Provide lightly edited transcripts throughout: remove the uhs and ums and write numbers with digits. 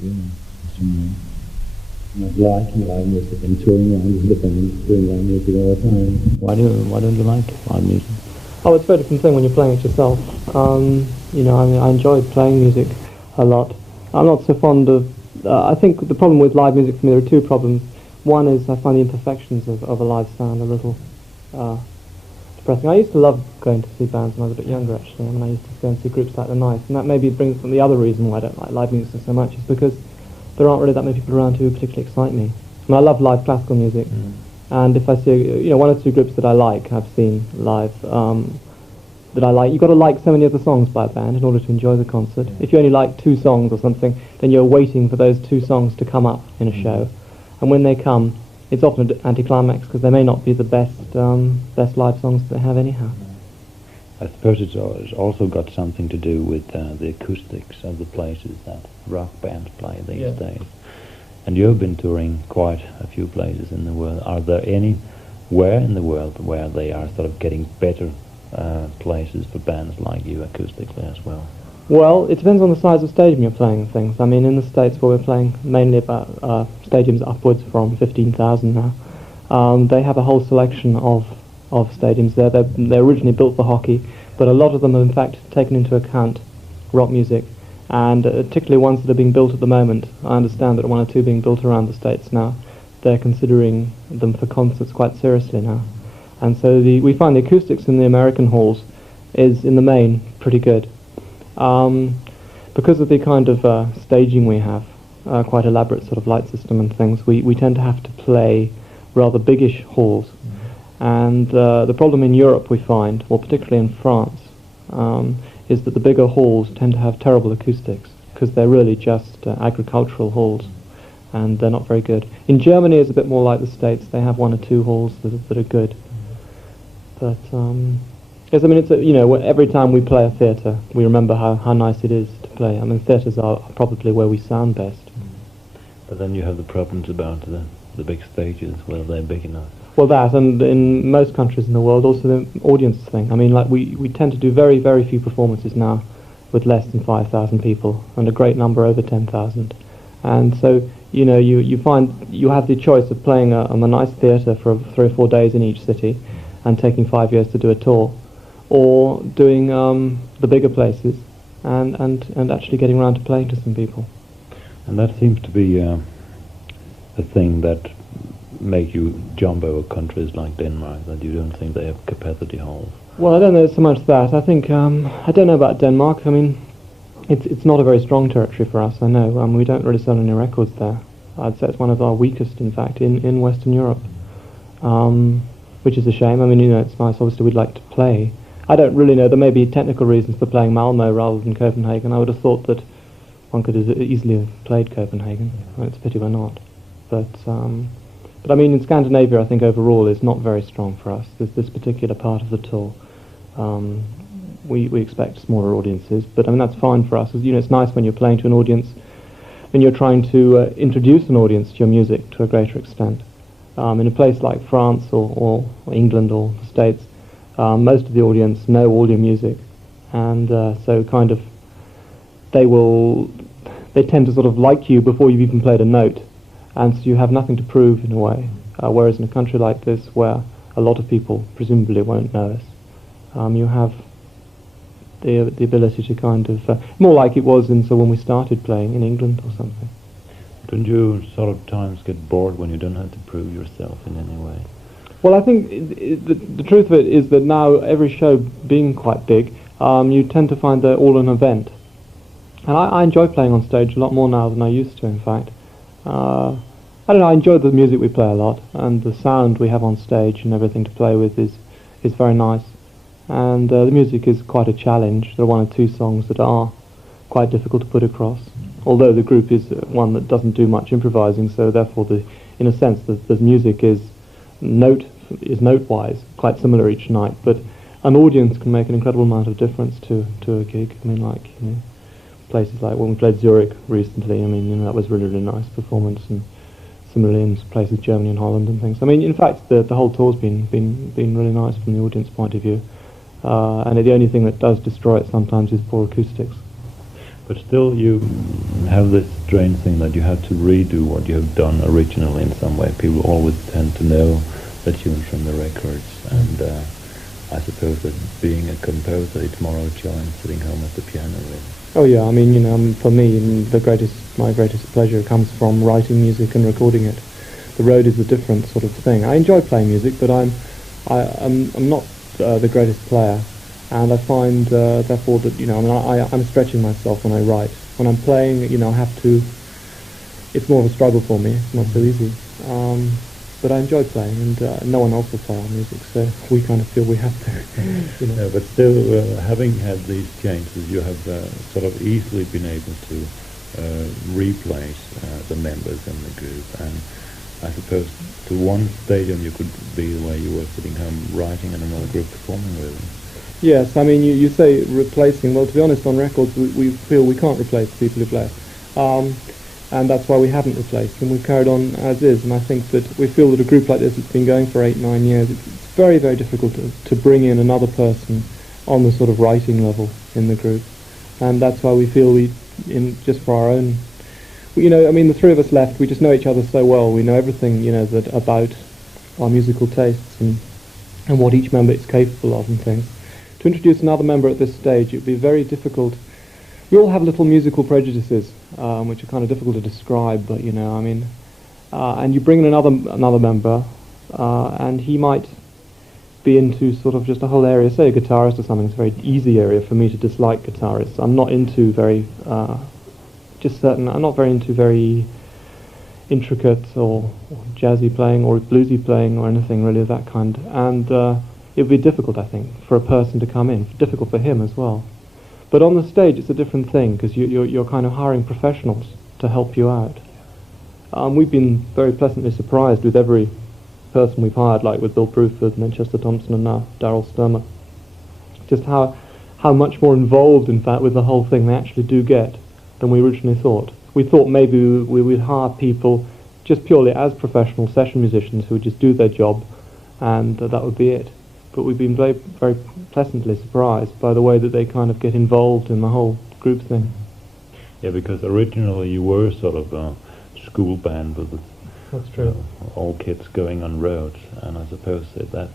Yeah, some, not liking live music and touring around with the band, doing live music all the time. Why don't you like live music? Oh, it's a very different thing when you're playing it yourself. I mean, I enjoy playing music a lot. I'm not so fond of... I think the problem with live music for me, there are two problems. One is I find the imperfections of a live sound a little depressing. I used to love going to see bands when I was a bit younger, actually. I mean, I used to go and see groups like The Nice, and that maybe brings from the other reason why I don't like live music so much, is because there aren't really that many people around who particularly excite me. I mean, I love live classical music. And if I see, one or two groups that I like, I've seen live, that I like, you've got to like so many of the songs by a band in order to enjoy the concert. If you only like two songs or something, then you're waiting for those two songs to come up in a show. And when they come, it's often an anticlimax because they may not be the best live songs that they have anyhow. I suppose it's also got something to do with the acoustics of the places that rock bands play these days. And you've been touring quite a few places in the world. Are there anywhere in the world where they are sort of getting better places for bands like you acoustically as well? Well, it depends on the size of stadium you're playing things. I mean, in the States where we're playing mainly about stadiums upwards from 15,000 now, they have a whole selection of stadiums there. They're originally built for hockey, but a lot of them have in fact taken into account rock music. And particularly ones that are being built at the moment. I understand that one or two being built around the States now. They're considering them for concerts quite seriously now. And so we find the acoustics in the American halls is, in the main, pretty good. Because of the kind of staging we have, quite elaborate sort of light system and things, we tend to have to play rather biggish halls. And the problem in Europe we find, or particularly in France, is that the bigger halls tend to have terrible acoustics because they're really just agricultural halls and they're not very good. In Germany it's a bit more like the States. They have one or two halls that are good. But yes, I mean, it's every time we play a theatre we remember how nice it is to play. I mean, theatres are probably where we sound best. But then you have the problems about the big stages, whether they're big enough. Well, that, and in most countries in the world, also the audience thing. I mean, like we tend to do very, very few performances now with less than 5,000 people, and a great number over 10,000. And so, you find you have the choice of playing a nice theatre for 3 or 4 days in each city, and taking 5 years to do a tour, or doing the bigger places, and actually getting around to playing to some people. And that seems to be a thing that make you jump over countries like Denmark, that you don't think they have capacity halls? Well, I don't know so much that. I think, I don't know about Denmark. I mean, it's not a very strong territory for us, I know. We don't really sell any records there. I'd say it's one of our weakest, in fact, in Western Europe, which is a shame. I mean, it's nice, obviously we'd like to play. I don't really know. There may be technical reasons for playing Malmo rather than Copenhagen. I would have thought that one could easily have played Copenhagen. Well, it's a pity we're not. But I mean, in Scandinavia, I think overall is not very strong for us. There's this particular part of the tour. We expect smaller audiences, but I mean that's fine for us. It's nice when you're playing to an audience, when you're trying to introduce an audience to your music to a greater extent. In a place like France or England or the States, most of the audience know all your music, and so kind of they tend to sort of like you before you've even played a note. And so you have nothing to prove in a way, whereas in a country like this where a lot of people presumably won't know us, you have the ability to kind of, more like it was when we started playing in England or something. Don't you sort of times get bored when you don't have to prove yourself in any way? Well, I think the truth of it is that now every show being quite big, you tend to find they're all an event. And I enjoy playing on stage a lot more now than I used to, in fact. I don't know, I enjoy the music we play a lot, and the sound we have on stage and everything to play with is very nice. And the music is quite a challenge. There are one or two songs that are quite difficult to put across, although the group is one that doesn't do much improvising, so therefore, in a sense, the music is note-wise quite similar each night, but an audience can make an incredible amount of difference to a gig. I mean, like, places like when we played Zurich recently, I mean, that was really, really nice performance, and similarly in places Germany and Holland and things. I mean, in fact, the whole tour's been really nice from the audience point of view, and the only thing that does destroy it sometimes is poor acoustics. But still, you have this strange thing that you have to redo what you have done originally in some way. People always tend to know the tunes from the records, and I suppose that being a composer, it's more of a joy than sitting home at the piano, really. Oh yeah, I mean, for me, my greatest pleasure comes from writing music and recording it. The road is a different sort of thing. I enjoy playing music, but I'm not the greatest player, and I find therefore that I'm stretching myself when I write. When I'm playing, I have to. It's more of a struggle for me. It's not so easy. But I enjoy playing, and no one else will play our music, so we kind of feel we have to. Yeah, but still, having had these changes, you have sort of easily been able to replace the members in the group, and I suppose to one stadium you could be where you were sitting home writing and another group performing with them. Yes, I mean, you say replacing. Well, to be honest, on records we feel we can't replace the people who play. And that's why we haven't replaced them. We've carried on as is, and I think that we feel that a group like this that's been going for 8-9 years, it's very, very difficult to bring in another person on the sort of writing level in the group. And that's why we feel just for our own, the three of us left, we just know each other so well. We know everything, that about our musical tastes and what each member is capable of and things. To introduce another member at this stage, it would be very difficult. We all have little musical prejudices, which are kind of difficult to describe, but and you bring in another member, and he might be into sort of just a whole area, say a guitarist or something. It's a very easy area for me to dislike guitarists. I'm not into I'm not very into very intricate or jazzy playing or bluesy playing or anything really of that kind, and it would be difficult, I think, for a person to come in, difficult for him as well. But on the stage, it's a different thing, because you're kind of hiring professionals to help you out. We've been very pleasantly surprised with every person we've hired, like with Bill Bruford and then Chester Thompson and now Daryl Sturmer, just how much more involved, in fact, with the whole thing they actually do get than we originally thought. We thought maybe we would hire people just purely as professional session musicians who would just do their job, and that would be it. But we've been very, very pleasantly surprised by the way that they kind of get involved in the whole group thing. Yeah, because originally you were sort of a school band with That's true. All kids going on roads, and I suppose that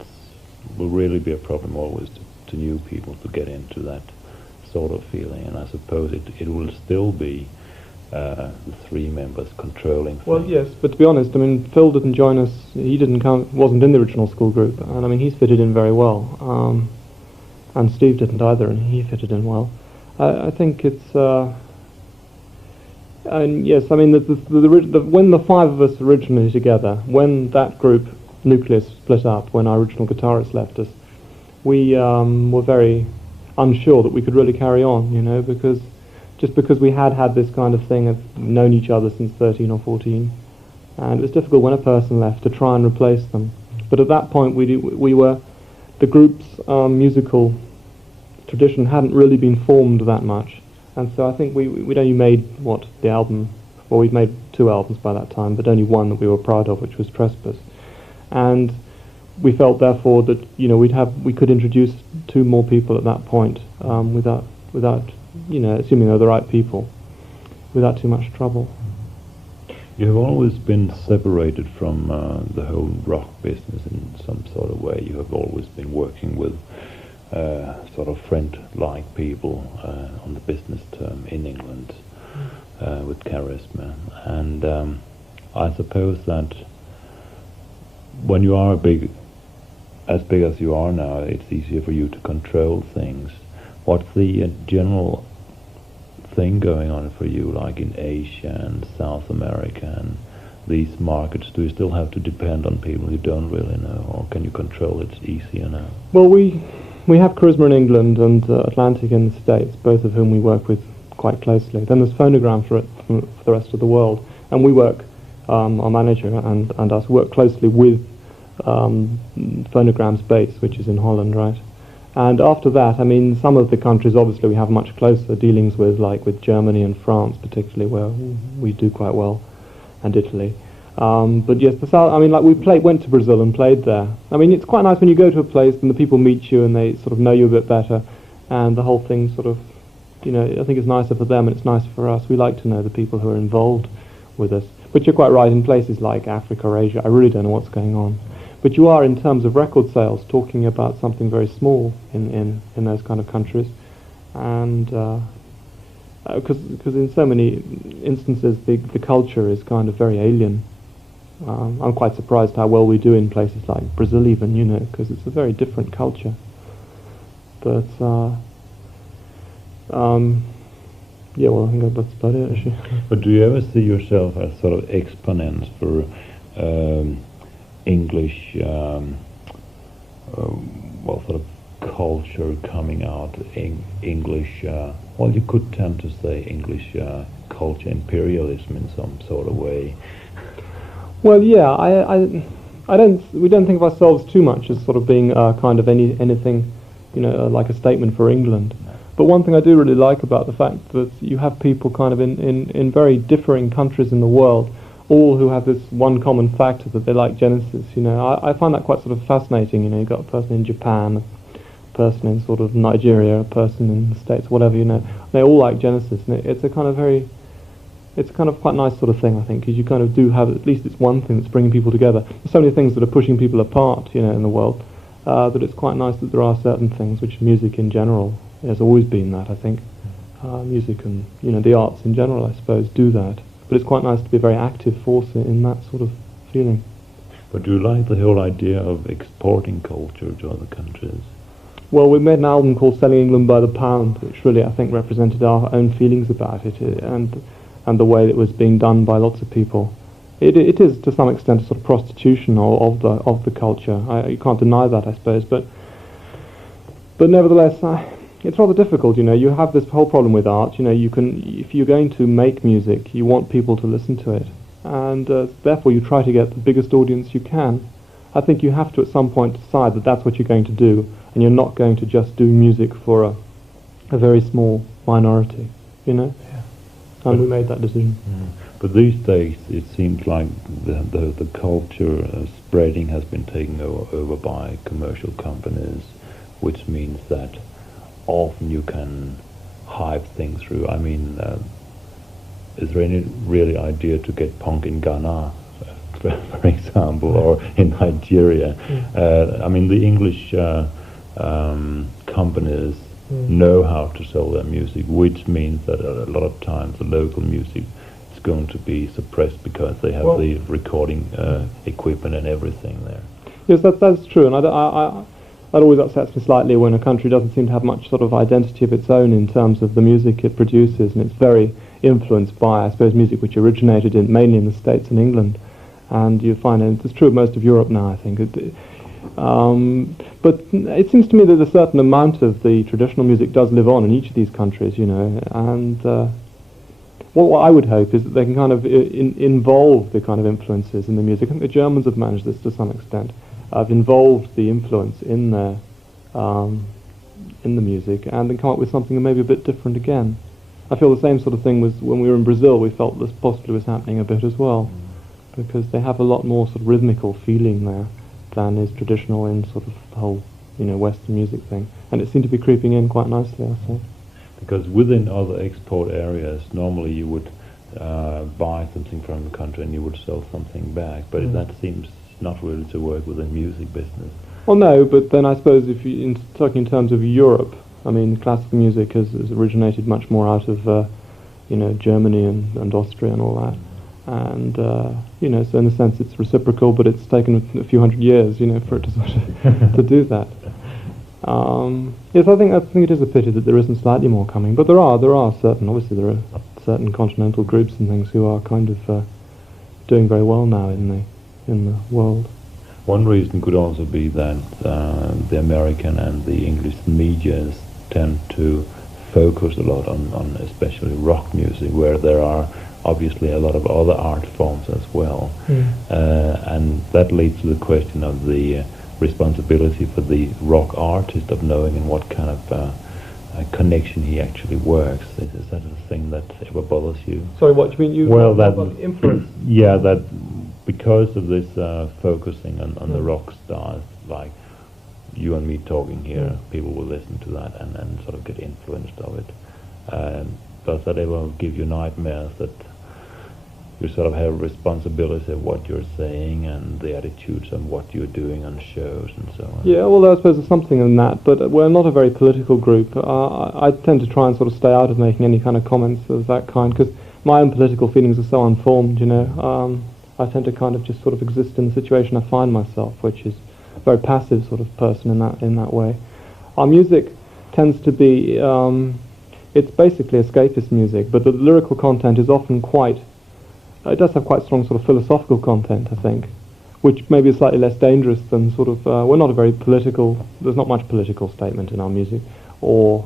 will really be a problem always to new people to get into that sort of feeling, and I suppose it will still be the three members controlling things. Well, yes, but to be honest, Phil didn't join us. He wasn't in the original school group, and he's fitted in very well. And Steve didn't either, and he fitted in well. I think it's. And yes, when the five of us originally together, when that group nucleus split up, when our original guitarist left us, we were very unsure that we could really carry on, because we had this kind of thing of known each other since 13 or 14, and it was difficult when a person left to try and replace them. But at that point, the group's musical tradition hadn't really been formed that much, and so I think we'd only made we've made 2 albums by that time, but only one that we were proud of, which was Trespass, and we felt therefore that we could introduce 2 more people at that point without assuming they're the right people, without too much trouble. You have always been separated from the whole rock business in some sort of way. You have always been working with sort of friend-like people on the business term in England with charisma. And I suppose that when you are as big as you are now, it's easier for you to control things. What's the general thing going on for you, like in Asia and South America and these markets? Do you still have to depend on people you don't really know, or can you control it easier now? Well, we have Charisma in England and Atlantic in the States, both of whom we work with quite closely. Then there's Phonogram for the rest of the world, and we work, our manager and us work closely with Phonogram's base, which is in Holland, right? And after that, some of the countries obviously we have much closer dealings with, like with Germany and France particularly, where we do quite well, and Italy. But yes, the South, we went to Brazil and played there. It's quite nice when you go to a place and the people meet you and they sort of know you a bit better, and the whole thing sort of I think it's nicer for them and it's nicer for us. We like to know the people who are involved with us. But you're quite right, in places like Africa or Asia, I really don't know what's going on. But you are, in terms of record sales, talking about something very small in those kind of countries. And because in so many instances the culture is kind of very alien. I'm quite surprised how well we do in places like Brazil even, because it's a very different culture. But, yeah, well, I think that's about it, actually. But do you ever see yourself as sort of exponents for English, sort of culture coming out, English, you could tend to say English culture imperialism in some sort of way? Well, yeah, we don't think of ourselves too much as sort of being kind of anything, like a statement for England. But one thing I do really like about the fact that you have people kind of in very differing countries in the world, all who have this one common factor that they like Genesis. I find that quite sort of fascinating. You've got a person in Japan, a person in sort of Nigeria, a person in the States, whatever. They all like Genesis, and it's a kind of quite nice sort of thing, I think, because you kind of do have, at least it's one thing that's bringing people together. There's so many things that are pushing people apart, in the world, that it's quite nice that there are certain things, which music in general has always been that, I think. Music and, the arts in general, I suppose, do that. But it's quite nice to be a very active force in that sort of feeling. But do you like the whole idea of exporting culture to other countries? Well, we made an album called Selling England by the Pound, which really, I think, represented our own feelings about it, and the way it was being done by lots of people. It is, to some extent, a sort of prostitution of the culture. You can't deny that, I suppose. But nevertheless, it's rather difficult. You have this whole problem with art. If you're going to make music, you want people to listen to it, and therefore you try to get the biggest audience you can. I think you have to at some point decide that that's what you're going to do, and you're not going to just do music for a very small minority. Yeah. And we made that decision. But these days, it seems like the culture spreading has been taken over by commercial companies, which means that often you can hype things through. I mean, is there any really idea to get punk in Ghana, for example, or in Nigeria? I mean, the English companies know how to sell their music, which means that a lot of times the local music is going to be suppressed because they have the recording equipment and everything there. Yes, that's true, and that always upsets me slightly when a country doesn't seem to have much sort of identity of its own in terms of the music it produces, and it's very influenced by, I suppose, music which originated mainly in the States and England, and you find, and it's true of most of Europe now, I think. But it seems to me that a certain amount of the traditional music does live on in each of these countries, and what I would hope is that they can kind of involve the kind of influences in the music. I think the Germans have managed this to some extent. Have involved the influence in the music and then come up with something maybe a bit different again. I feel the same sort of thing was when we were in Brazil. We felt this possibly was happening a bit as well, because they have a lot more sort of rhythmical feeling there than is traditional in sort of the whole, Western music thing. And it seemed to be creeping in quite nicely, I think. Because within other export areas, normally you would buy something from the country and you would sell something back, but that seems not really to work with the music business. Well, no, but then I suppose if you're talking in terms of Europe, I mean, classical music has originated much more out of, Germany and Austria and all that. And, so in a sense it's reciprocal, but it's taken a few hundred years, for it to sort of to do that. Yes, I think it is a pity that there isn't slightly more coming, but there are certain continental groups and things who are kind of doing very well now in the world. One reason could also be that the American and the English medias tend to focus a lot on especially rock music, where there are obviously a lot of other art forms as well. And that leads to the question of the responsibility for the rock artist of knowing in what kind of connection he actually works. Is that a thing that ever bothers you? Sorry, what do you mean? Well, that influence. Yeah, that because of this focusing on the rock stars, like you and me talking here, people will listen to that and sort of get influenced of it. Does that ever give you nightmares that you sort of have responsibility of what you're saying and the attitudes and what you're doing on shows and so on? Yeah, well, I suppose there's something in that, but we're not a very political group. I tend to try and sort of stay out of making any kind of comments of that kind, because my own political feelings are so unformed, you know. I tend to kind of just sort of exist in the situation I find myself, which is a very passive sort of person in that way. Our music tends to be, it's basically escapist music, but the lyrical content is often quite, it does have quite strong sort of philosophical content, I think, which maybe is slightly less dangerous than sort of, we're not a very political, there's not much political statement in our music, or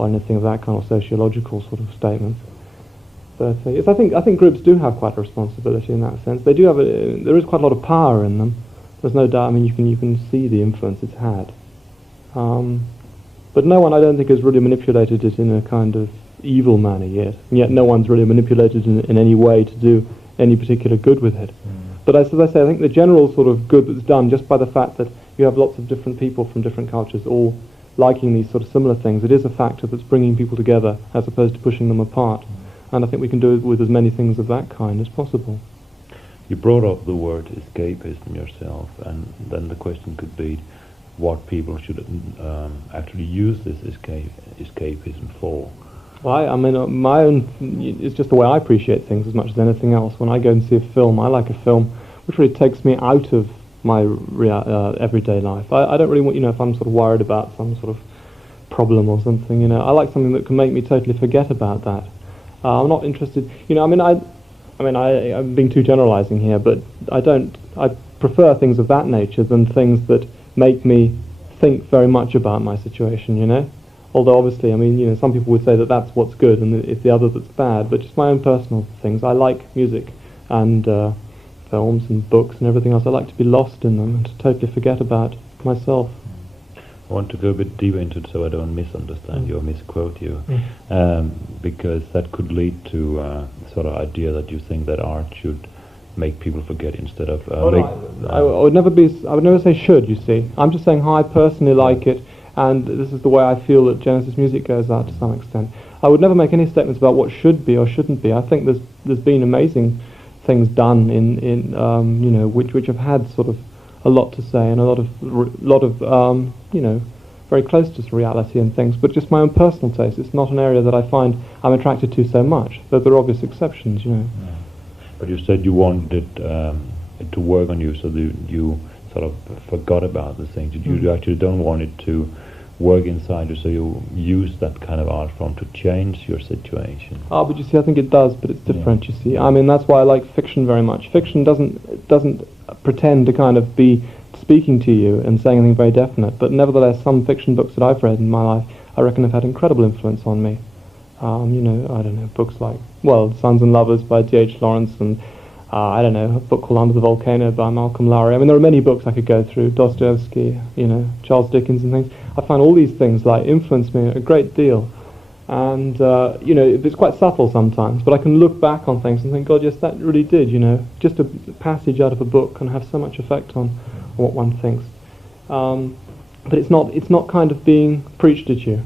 anything of that kind, or sociological sort of statements. But yes, I think groups do have quite a responsibility in that sense. They do have there is quite a lot of power in them. There's no doubt. I mean, you can see the influence it's had. But no one, I don't think, has really manipulated it in a kind of evil manner yet. And yet, no one's really manipulated it in any way to do any particular good with it. But as I say, I think the general sort of good that's done just by the fact that you have lots of different people from different cultures all liking these sort of similar things, it is a factor that's bringing people together as opposed to pushing them apart. And I think we can do it with as many things of that kind as possible. You brought up the word escapism yourself, and then the question could be what people should actually use this escapism for. Well, I mean, my own, it's just the way I appreciate things as much as anything else. When I go and see a film, I like a film which really takes me out of my everyday life. I don't really want, you know, if I'm sort of worried about some sort of problem or something, you know, I like something that can make me totally forget about that. I'm not interested, you know, I'm being too generalizing here, but I prefer things of that nature than things that make me think very much about my situation, you know. Although obviously, I mean, you know, some people would say that that's what's good and it's the other that's bad, but just my own personal things. I like music and films and books and everything else. I like to be lost in them and to totally forget about myself. I want to go a bit deeper into it so I don't misunderstand you or misquote you, because that could lead to sort of idea that you think that art should make people forget instead of I would never say should, you see. I'm just saying how I personally like it, and this is the way I feel that Genesis music goes out to some extent. I would never make any statements about what should be or shouldn't be. I think there's been amazing things done in you know, which have had sort of a lot to say and a lot of you know, very close to reality and things, but just my own personal taste. It's not an area that I find I'm attracted to so much, though there are obvious exceptions, you know. Yeah. But you said you wanted it to work on you so that you sort of forgot about the things. You actually don't want it to work inside you, so you use that kind of art form to change your situation. Oh, but you see, I think it does, but it's different, you see. I mean, that's why I like fiction very much. Fiction doesn't pretend to kind of be speaking to you and saying anything very definite, but nevertheless, some fiction books that I've read in my life, I reckon have had incredible influence on me. You know, I don't know, books like, well, Sons and Lovers by D.H. Lawrence, and I don't know, a book called Under the Volcano by Malcolm Lowry. I mean, there are many books I could go through, Dostoevsky, you know, Charles Dickens and things. I find all these things like influence me a great deal. And, you know, it's quite subtle sometimes, but I can look back on things and think, God, yes, that really did, you know. Just a passage out of a book can have so much effect on what one thinks. But it's not kind of being preached at you.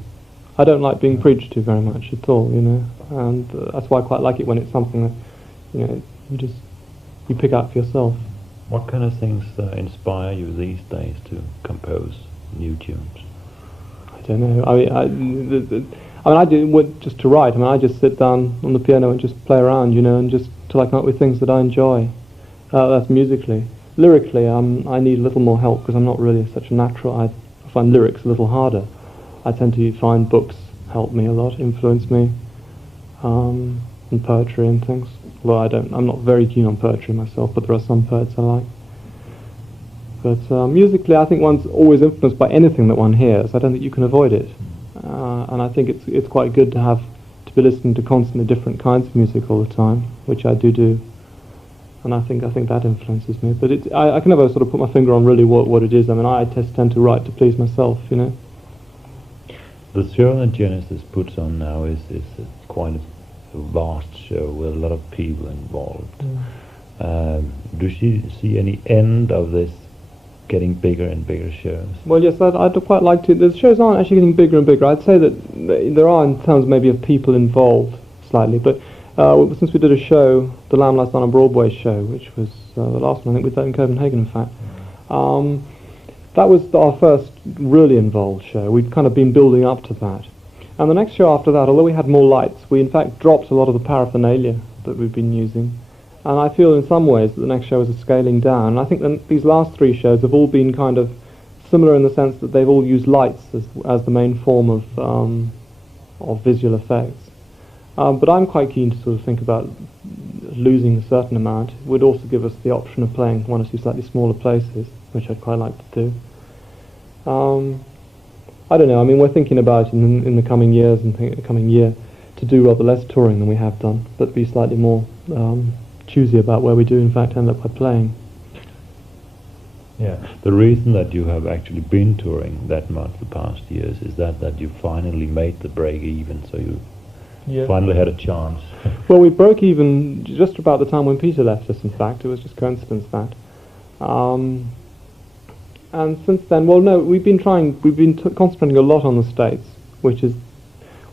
I don't like being preached to very much at all, you know. And that's why I quite like it when it's something that, you know, you pick up for yourself. What kind of things inspire you these days to compose new tunes? I don't know. I do just to write. I mean, I just sit down on the piano and just play around, you know, and just till I come up with things that I enjoy. That's musically. Lyrically, I need a little more help because I'm not really such a natural. I find lyrics a little harder. I tend to find books help me a lot, influence me, and poetry and things. Well, I'm not very keen on poetry myself, but there are some poets I like. But musically, I think one's always influenced by anything that one hears. I don't think you can avoid it. And I think it's quite good to be listening to constantly different kinds of music all the time, which I do. And I think that influences me. But I can never sort of put my finger on really what it is. I mean, I tend to write to please myself, you know. The show that Genesis puts on now is quite a vast show with a lot of people involved. Do you see any end of this getting bigger and bigger shows? Well, yes, I'd quite like to. The shows aren't actually getting bigger and bigger. I'd say that there are in terms maybe of people involved slightly, but since we did a show, the Lamb Lies Down on Broadway show, which was the last one I think we did in Copenhagen, in fact, that was our first really involved show. We'd kind of been building up to that. And the next show after that, although we had more lights, we in fact dropped a lot of the paraphernalia that we've been using. And I feel in some ways that the next show is a scaling down. And I think that these last three shows have all been kind of similar in the sense that they've all used lights as the main form of visual effects. But I'm quite keen to sort of think about losing a certain amount. It would also give us the option of playing one or two slightly smaller places, which I'd quite like to do. I don't know. I mean, we're thinking about in the coming years and the coming year to do rather less touring than we have done, but be slightly more choosy about where we do in fact end up by playing. Yeah, the reason that you have actually been touring that much the past years is that you finally made the break even, so you finally had a chance. Well, we broke even just about the time when Peter left us, in fact. It was just coincidence that. And since then, well, no, we've been concentrating a lot on the States, which is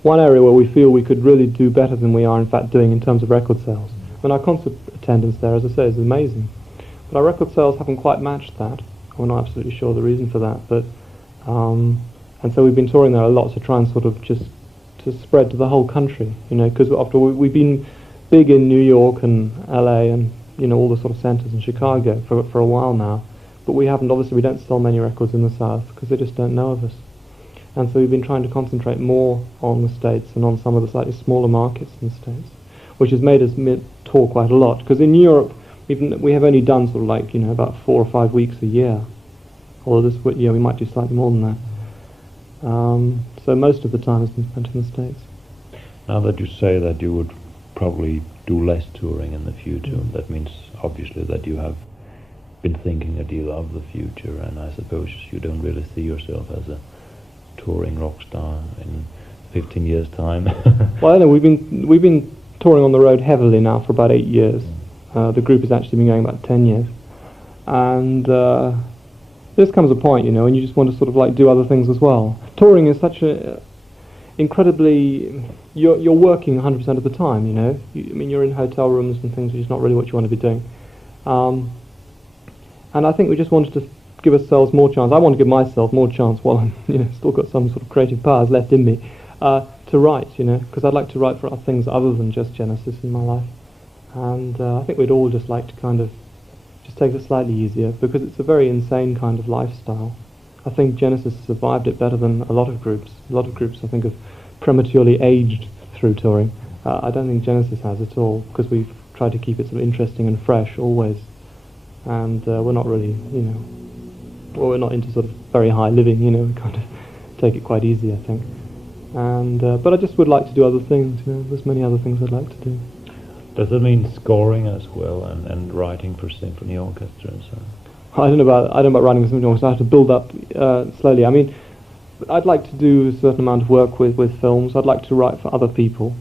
one area where we feel we could really do better than we are, in fact, doing in terms of record sales. I mean, our concert attendance there, as I say, is amazing. But our record sales haven't quite matched that. We're not absolutely sure the reason for that. But and so we've been touring there a lot to try and sort of just to spread to the whole country, you know, because after we've been big in New York and LA and, you know, all the sort of centres in Chicago for a while now. But we don't sell many records in the South because they just don't know of us. And so we've been trying to concentrate more on the States and on some of the slightly smaller markets in the States, which has made us tour quite a lot. Because in Europe, we have only done sort of like, you know, about 4 or 5 weeks a year. Although this year we might do slightly more than that. So most of the time has been spent in the States. Now that you say that you would probably do less touring in the future, that means obviously that you have been thinking a deal of the future, and I suppose you don't really see yourself as a touring rock star in 15 years' time. Well, I know we've been touring on the road heavily now for about 8 years. The group has actually been going about 10 years, and there just comes a point, you know, and you just want to sort of like do other things as well. Touring is such a incredibly you're working 100% of the time, you know. I mean, you're in hotel rooms and things, which is not really what you want to be doing. And I think we just wanted to give ourselves more chance. I want to give myself more chance while I'm, you know, still got some sort of creative powers left in me to write, you know, because I'd like to write for things other than just Genesis in my life. And I think we'd all just like to kind of just take it slightly easier because it's a very insane kind of lifestyle. I think Genesis survived it better than a lot of groups. A lot of groups, I think, have prematurely aged through touring. I don't think Genesis has at all because we've tried to keep it sort of interesting and fresh always. And we're not really, you know, well, we're not into sort of very high living, you know, we kind of take it quite easy, I think. And but I just would like to do other things, you know, there's many other things I'd like to do. Does that mean scoring as well and writing for symphony orchestras? I don't know about writing for symphony orchestra. I have to build up slowly. I mean, I'd like to do a certain amount of work with films. I'd like to write for other people.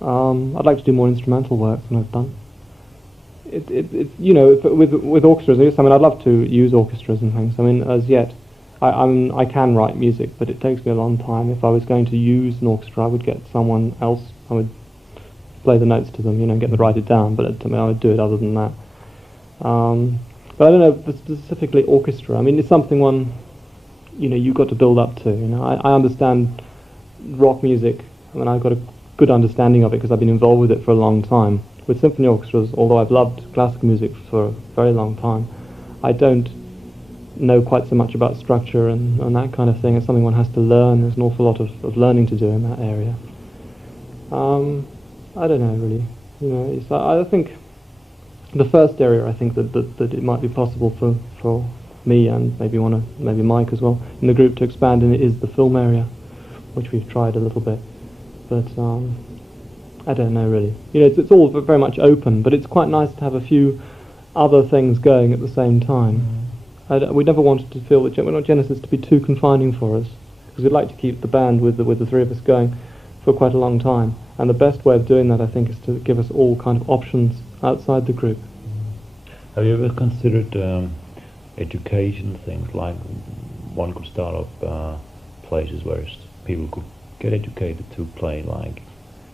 I'd like to do more instrumental work than I've done. You know, with orchestras, I mean, I'd love to use orchestras and things. I mean, as yet, I can write music, but it takes me a long time. If I was going to use an orchestra, I would get someone else. I would play the notes to them, you know, and get them to write it down. But I mean, I would do it other than that. But I don't know specifically orchestra. I mean, it's something you know, you've got to build up to. You know, I understand rock music. I mean, I've got a good understanding of it because I've been involved with it for a long time. With symphony orchestras, although I've loved classical music for a very long time, I don't know quite so much about structure and that kind of thing. It's something one has to learn. There's an awful lot of learning to do in that area. I don't know, really. You know, I think the first area I think that it might be possible for me and maybe Mike as well in the group to expand in is the film area, which we've tried a little bit. But I don't know really. You know, it's all very much open, but it's quite nice to have a few other things going at the same time. We never wanted to feel that we're not Genesis to be too confining for us, because we'd like to keep the band with the three of us going for quite a long time. And the best way of doing that, I think, is to give us all kind of options outside the group. Have you ever considered education things, like one could start up places where people could get educated to play like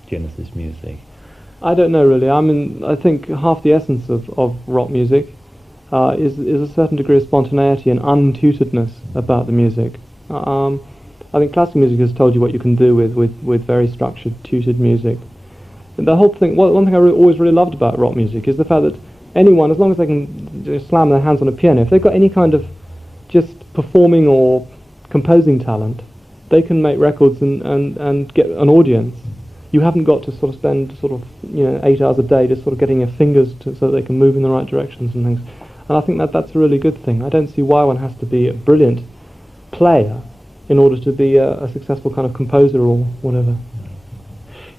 Genesis music? I don't know really. I mean, I think half the essence of rock music is a certain degree of spontaneity and untutoredness about the music. I think classical music has told you what you can do with very structured, tutored music. And the whole thing, one thing I always really loved about rock music is the fact that anyone, as long as they can just slam their hands on a piano, if they've got any kind of just performing or composing talent, they can make records and get an audience. You haven't got to sort of spend 8 hours a day just sort of getting your fingers so that they can move in the right directions and things. And I think that's a really good thing. I don't see why one has to be a brilliant player in order to be a successful kind of composer or whatever.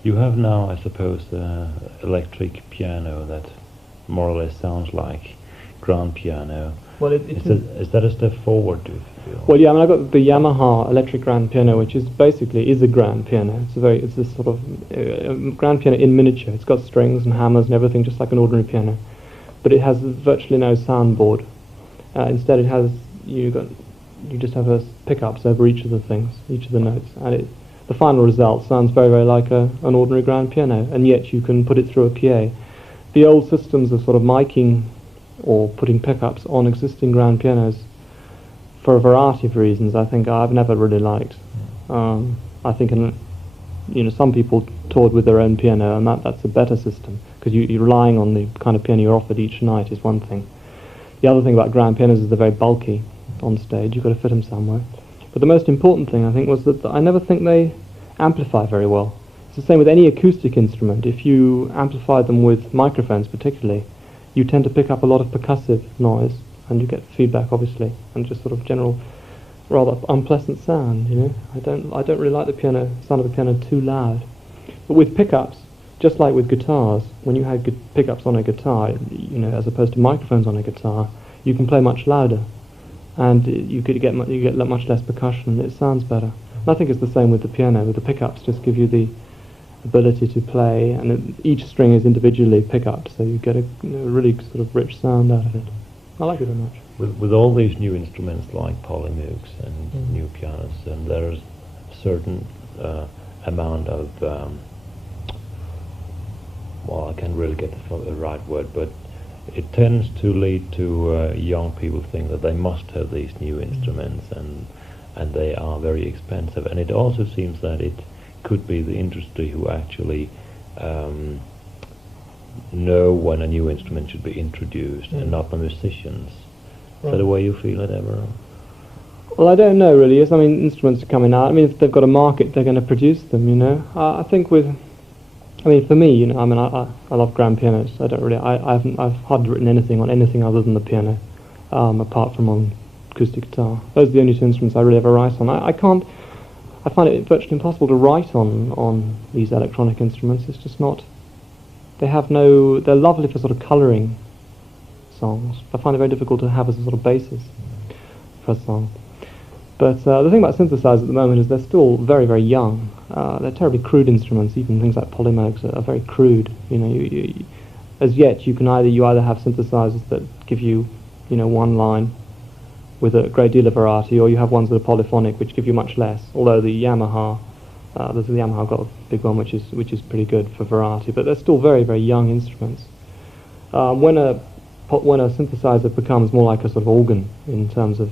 You have now, I suppose, electric piano that more or less sounds like grand piano. Well, is that a step forward, do you feel? Well, yeah, I mean, I've got the Yamaha electric grand piano, which is basically a grand piano. It's this sort of grand piano in miniature. It's got strings and hammers and everything, just like an ordinary piano, but it has virtually no soundboard. Instead, you just have pickups over each of the things, each of the notes, and the final result sounds very, very like an ordinary grand piano, and yet you can put it through a PA. The old systems of sort of miking or putting pickups on existing grand pianos, for a variety of reasons, I think I've never really liked. I think some people toured with their own piano, and that's a better system, because you're relying on the kind of piano you're offered each night is one thing. The other thing about grand pianos is they're very bulky on stage. You've got to fit them somewhere. But the most important thing, I think, was that I never think they amplify very well. It's the same with any acoustic instrument. If you amplify them with microphones particularly, you tend to pick up a lot of percussive noise, and you get feedback, obviously, and just sort of general, rather unpleasant sound, I don't really like the sound of the piano too loud. But with pickups, just like with guitars, when you have pickups on a guitar, as opposed to microphones on a guitar, you can play much louder, and you get much less percussion, and it sounds better. And I think it's the same with the piano. With the pickups, just give you the ability to play, and each string is individually picked up, so you get a really sort of rich sound out of it. I like it very much. With all these new instruments like polymooks and new pianos, and there's a certain amount of I can't really get the right word, but it tends to lead to young people think that they must have these new instruments, and they are very expensive. And it also seems that it could be the industry who actually know when a new instrument should be introduced, and not the musicians. Is that the way you feel it ever? Well, I don't know really. I mean, instruments are coming out. I mean, if they've got a market, they're going to produce them. I think for me, I love grand pianos. I've hardly written anything on anything other than the piano, apart from on acoustic guitar. Those are the only two instruments I really ever write on. I find it virtually impossible to write on these electronic instruments. It's just not. They're lovely for sort of colouring songs. I find it very difficult to have as a sort of basis for a song. But the thing about synthesizers at the moment is they're still very, very young. They're terribly crude instruments. Even things like polymooks are very crude. As yet, you either have synthesizers that give you, one line with a great deal of variety, or you have ones that are polyphonic, which give you much less. Although the Yamaha got a big one, which is pretty good for variety. But they're still very, very young instruments. When a synthesizer becomes more like a sort of organ in terms of,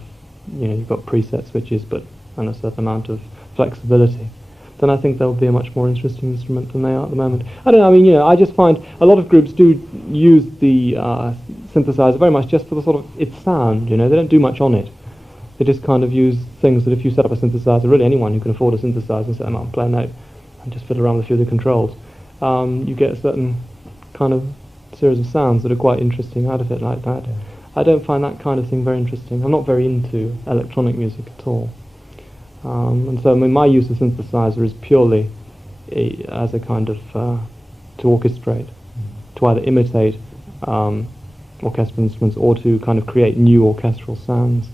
you've got preset switches and a certain amount of flexibility, then I think they'll be a much more interesting instrument than they are at the moment. I don't know, I just find a lot of groups do use the synthesizer very much just for the sort of its sound, they don't do much on it. They just kind of use things that if you set up a synthesizer, really anyone who can afford a synthesizer and set them up and play a note and just fiddle around with a few of the controls, you get a certain kind of series of sounds that are quite interesting out of it like that. Yeah. I don't find that kind of thing very interesting. I'm not very into electronic music at all. And so my use of synthesizer is purely as a kind of to orchestrate, to either imitate orchestral instruments or to kind of create new orchestral sounds.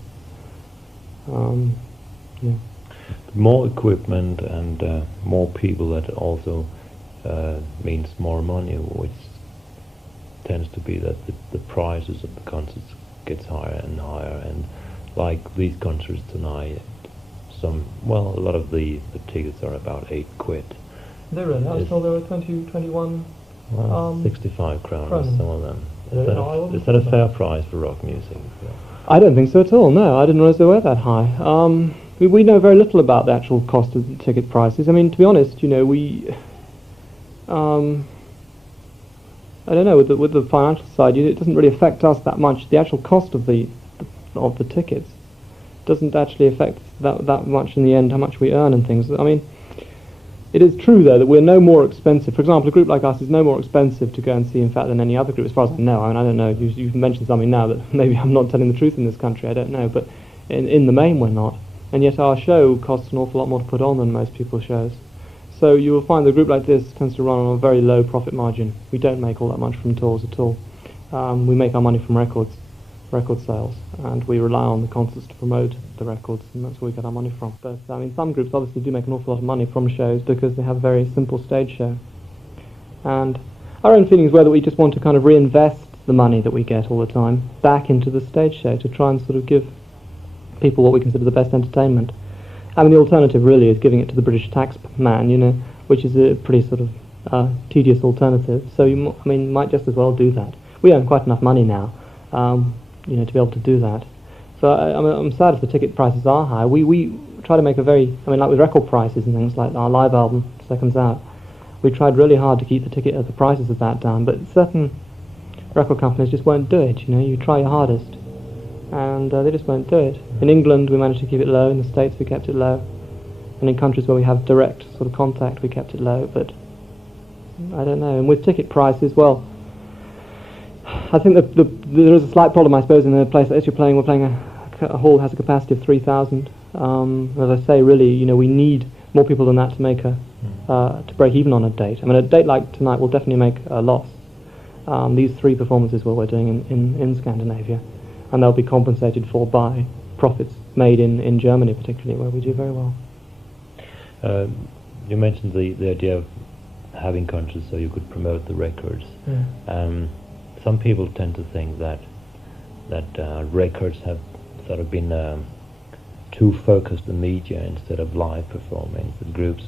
More equipment and more people, that also means more money, which tends to be that the prices of the concerts gets higher and higher, and like these concerts tonight, a lot of the tickets are about £8. They're really. I was told they were 20, 21. 65 kroner, kroner. some of them. Really? Is that a fair price for rock music? Yeah. I don't think so at all. No, I didn't realise they were that high. We know very little about the actual cost of the ticket prices. I mean, to be honest, we. I don't know, with the financial side, it doesn't really affect us that much. The actual cost of the tickets doesn't actually affect that much in the end, how much we earn and things. I mean, it is true, though, that we're no more expensive. For example, a group like us is no more expensive to go and see, in fact, than any other group, as far as I know. I mean, I don't know. You've mentioned something now that maybe I'm not telling the truth in this country. I don't know. But in the main, we're not. And yet our show costs an awful lot more to put on than most people's shows. So you will find that a group like this tends to run on a very low profit margin. We don't make all that much from tours at all. We make our money from record sales, and we rely on the concerts to promote the records, and that's where we get our money from. But I mean, some groups obviously do make an awful lot of money from shows because they have a very simple stage show. And our own feelings were that we just want to kind of reinvest the money that we get all the time back into the stage show to try and sort of give people what we consider the best entertainment. I mean, the alternative really is giving it to the British tax man, which is a pretty sort of tedious alternative. So you might just as well do that. We earn quite enough money now, to be able to do that. So I'm sad if the ticket prices are high. We try to make like with record prices and things like our live album, Seconds Out, we tried really hard to keep the prices of that down, but certain record companies just won't do it. You try your hardest, and they just won't do it. In England, we managed to keep it low. In the States, we kept it low. And in countries where we have direct sort of contact, we kept it low. But I don't know. And with ticket prices, well, I think there is a slight problem, I suppose, in a place like this. We're playing a hall that has a capacity of 3,000. As I say, really, we need more people than that to make to break even on a date. I mean, a date like tonight will definitely make a loss. These 3 performances what we're doing in Scandinavia, and they'll be compensated for by profits made in Germany, particularly, where we do very well. You mentioned the idea of having concerts so you could promote the records. Yeah. Some people tend to think that records have sort of been too focused on media instead of live performance. That groups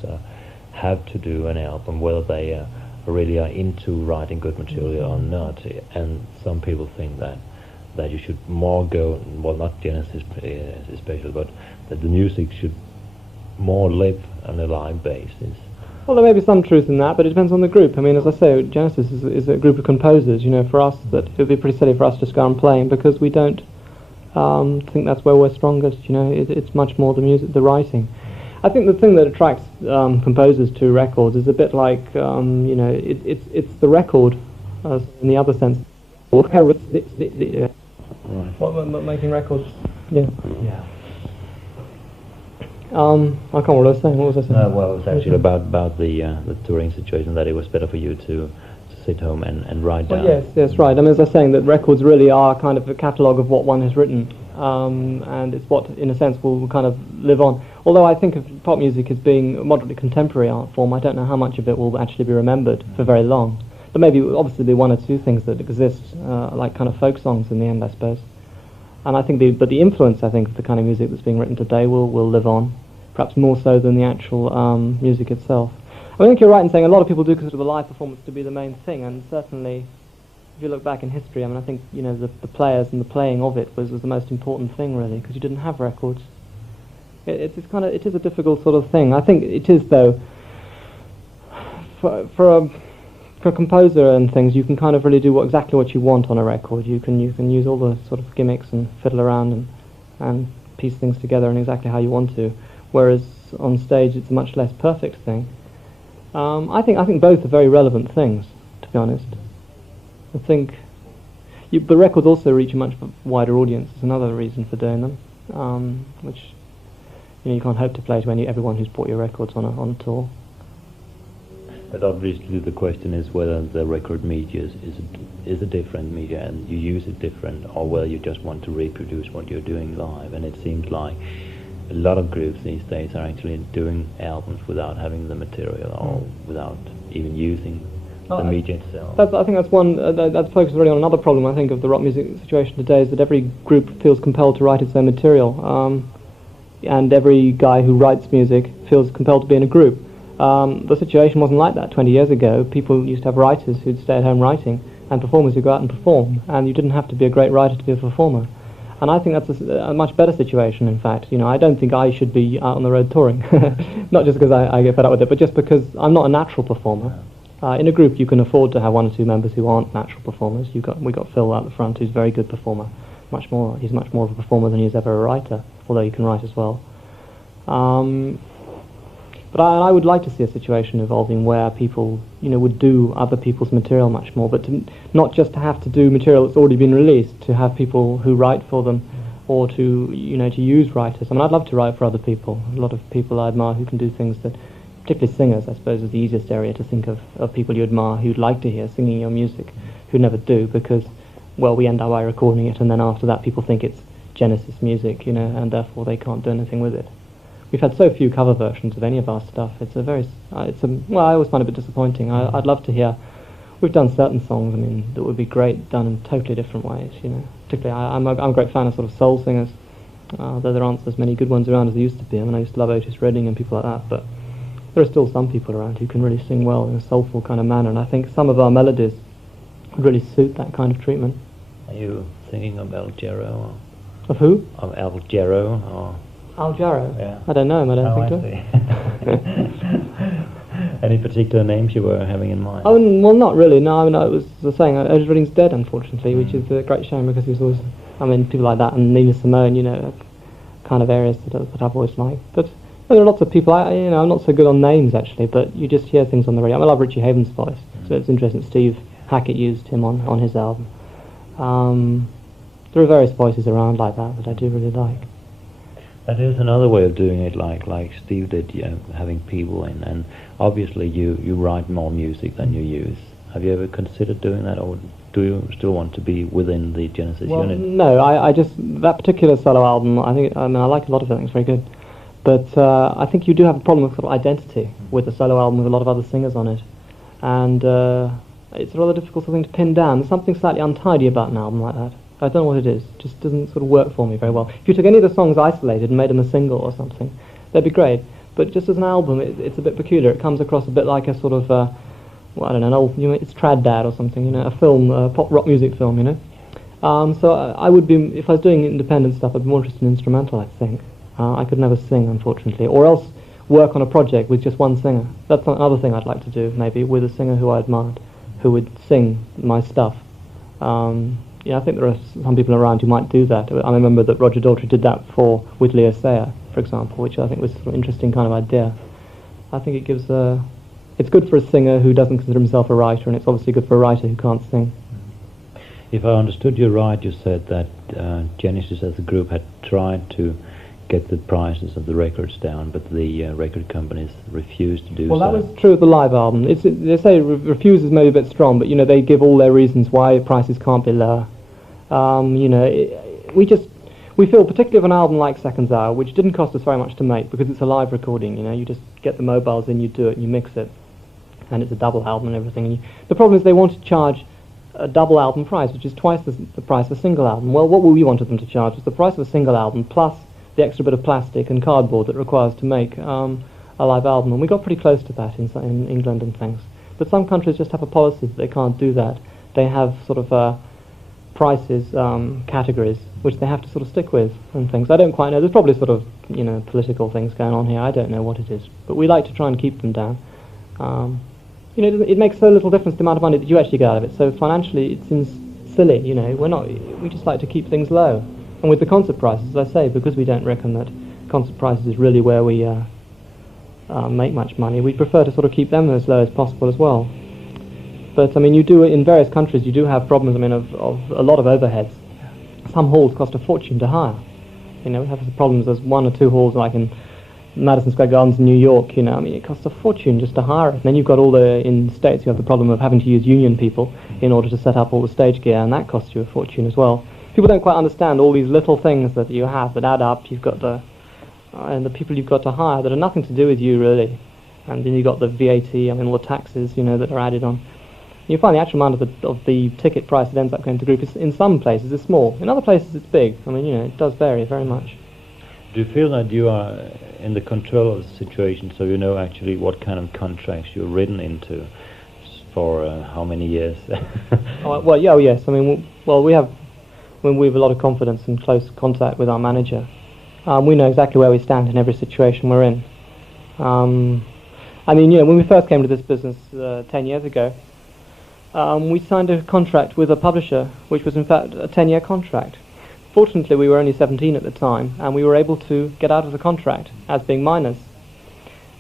have to do an album, whether they really are into writing good material or not. And some people think that you should more go, well, not Genesis especially, but that the music should more live on a live basis. Well, there may be some truth in that, but it depends on the group. I mean, as I say, Genesis is a group of composers. For us, that it would be pretty silly for us to just go on playing because we don't think that's where we're strongest. It's much more the music, the writing. I think the thing that attracts composers to records is a bit like, it's the record, in the other sense. Right. Making records. Yeah. Yeah. I can't remember what I was saying. What was I saying? Well, it's actually about the touring situation, that it was better for you to sit home and write down. Yes, right. I mean, as I was saying, that records really are kind of a catalogue of what one has written, and it's what, in a sense, will kind of live on. Although I think of pop music as being a moderately contemporary art form, I don't know how much of it will actually be remembered for very long. But maybe, obviously, be 1 or 2 things that exist, like kind of folk songs in the end, I suppose. And I think the influence, I think, of the kind of music that's being written today will live on, perhaps more so than the actual music itself. I think you're right in saying a lot of people do consider the live performance to be the main thing, and certainly, if you look back in history, I mean, I think the players and the playing of it was the most important thing, really, because you didn't have records. It is a difficult sort of thing. I think it is, though, for a composer and things, you can kind of really do exactly what you want on a record. You can use all the sort of gimmicks and fiddle around and piece things together in exactly how you want to. Whereas on stage, it's a much less perfect thing. I think both are very relevant things, to be honest. I think the records also reach a much wider audience. It's another reason for doing them, which you can't hope to play to everyone who's bought your records on a tour. But obviously the question is whether the record media is a different media and you use it different, or whether you just want to reproduce what you're doing live. And it seems like a lot of groups these days are actually doing albums without having the material or without even using the media itself. I think that's one that focuses really on another problem. I think of the rock music situation today is that every group feels compelled to write its own material, and every guy who writes music feels compelled to be in a group. The situation wasn't like that 20 years ago. People used to have writers who'd stay at home writing, and performers who go out and perform, and you didn't have to be a great writer to be a performer. And I think that's a much better situation, in fact. I don't think I should be out on the road touring, not just because I get fed up with it, but just because I'm not a natural performer. In a group, you can afford to have one or two members who aren't natural performers. We got Phil out the front, who's a very good performer. He's much more of a performer than he's ever a writer, although he can write as well. But I would like to see a situation evolving where people, would do other people's material much more, but not just to have to do material that's already been released, to have people who write for them, or to use writers. I mean, I'd love to write for other people. A lot of people I admire who can do things that, particularly singers, I suppose, is the easiest area to think of people you admire who'd like to hear singing your music, who never do, because, well, we end up by recording it, and then after that people think it's Genesis music, and therefore they can't do anything with it. We've had so few cover versions of any of our stuff. I always find it a bit disappointing. I'd love to hear. We've done certain songs, that would be great done in totally different ways. Particularly, I'm a great fan of sort of soul singers. Though there aren't as many good ones around as there used to be. I used to love Otis Redding and people like that. But there are still some people around who can really sing well in a soulful kind of manner. And I think some of our melodies would really suit that kind of treatment. Are you thinking of El Jarreau? Of who? Of El Jarreau, or? Al Jarreau? Yeah. I don't know him, I don't think so. Any particular names you were having in mind? Oh, well, not really, no. I was saying, Otis Redding's dead, unfortunately, which is a great shame because he was always, people like that and Nina Simone, kind of areas that I've always liked. But there are lots of people, I'm not so good on names, actually, but you just hear things on the radio. I love Richie Haven's voice, so it's interesting that Steve Hackett used him on his album. There are various voices around like that I do really like. That is another way of doing it, like Steve did, having people in, and obviously you write more music than you use. Have you ever considered doing that, or do you still want to be within the Genesis unit? No, I just, that particular solo album, I like a lot of it, I think it's very good. But I think you do have a problem with sort of identity with a solo album with a lot of other singers on it. And it's a rather difficult thing to pin down. There's something slightly untidy about an album like that. I don't know what it is. It just doesn't sort of work for me very well. If you took any of the songs isolated and made them a single or something, they'd be great. But just as an album, it's a bit peculiar. It comes across a bit like a sort of, I don't know, an old, it's Trad Dad or something, a film, a pop rock music film, So I would be, if I was doing independent stuff, I'd be more interested in instrumental, I think. I could never sing, unfortunately. Or else work on a project with just one singer. That's another thing I'd like to do, maybe, with a singer who I admired, who would sing my stuff. I think there are some people around who might do that. I remember that Roger Daltrey did that with Leo Sayer, for example, which I think was sort of an interesting kind of idea. I think it gives it's good for a singer who doesn't consider himself a writer, and it's obviously good for a writer who can't sing. If I understood you right, you said that Genesis as a group had tried to get the prices of the records down, but the record companies refused to do so. Well, that was true of the live album. They say refuse is maybe a bit strong, but they give all their reasons why prices can't be lower. We feel, particularly of an album like Seconds Hour, which didn't cost us very much to make because it's a live recording. You just get the mobiles in, you do it, and you mix it, and it's a double album and everything. And the problem is they want to charge a double album price, which is twice the price of a single album. Well, what we wanted them to charge was the price of a single album plus the extra bit of plastic and cardboard that it requires to make a live album, and we got pretty close to that in England and things. But some countries just have a policy that they can't do that. They have sort of prices, categories, which they have to sort of stick with and things. I don't quite know. There's probably sort of political things going on here. I don't know what it is, but we like to try and keep them down. It makes so little difference the amount of money that you actually get out of it. So financially, it seems silly. We just like to keep things low. And with the concert prices, as I say, because we don't reckon that concert prices is really where we make much money, we prefer to sort of keep them as low as possible as well. But you do, in various countries, you do have problems, of a lot of overheads. Some halls cost a fortune to hire. We have problems, there's one or two halls like in Madison Square Gardens in New York, it costs a fortune just to hire it. And then you've got in the States, you have the problem of having to use union people in order to set up all the stage gear, and that costs you a fortune as well. People don't quite understand all these little things that you have that add up. You've got and the people you've got to hire that are nothing to do with you really, and then you've got the VAT, all the taxes, that are added on. You find the actual amount of the ticket price that ends up going to group is, in some places, is small. In other places, it's big. I mean, it does vary very much. Do you feel that you are in the control of the situation, so you know actually what kind of contracts you're written into for how many years? Yes. I mean, we have a lot of confidence and close contact with our manager. We know exactly where we stand in every situation we're in. I mean, when we first came to this business 10 years ago, we signed a contract with a publisher, which was in fact a 10-year contract. Fortunately, we were only 17 at the time, and we were able to get out of the contract as being minors.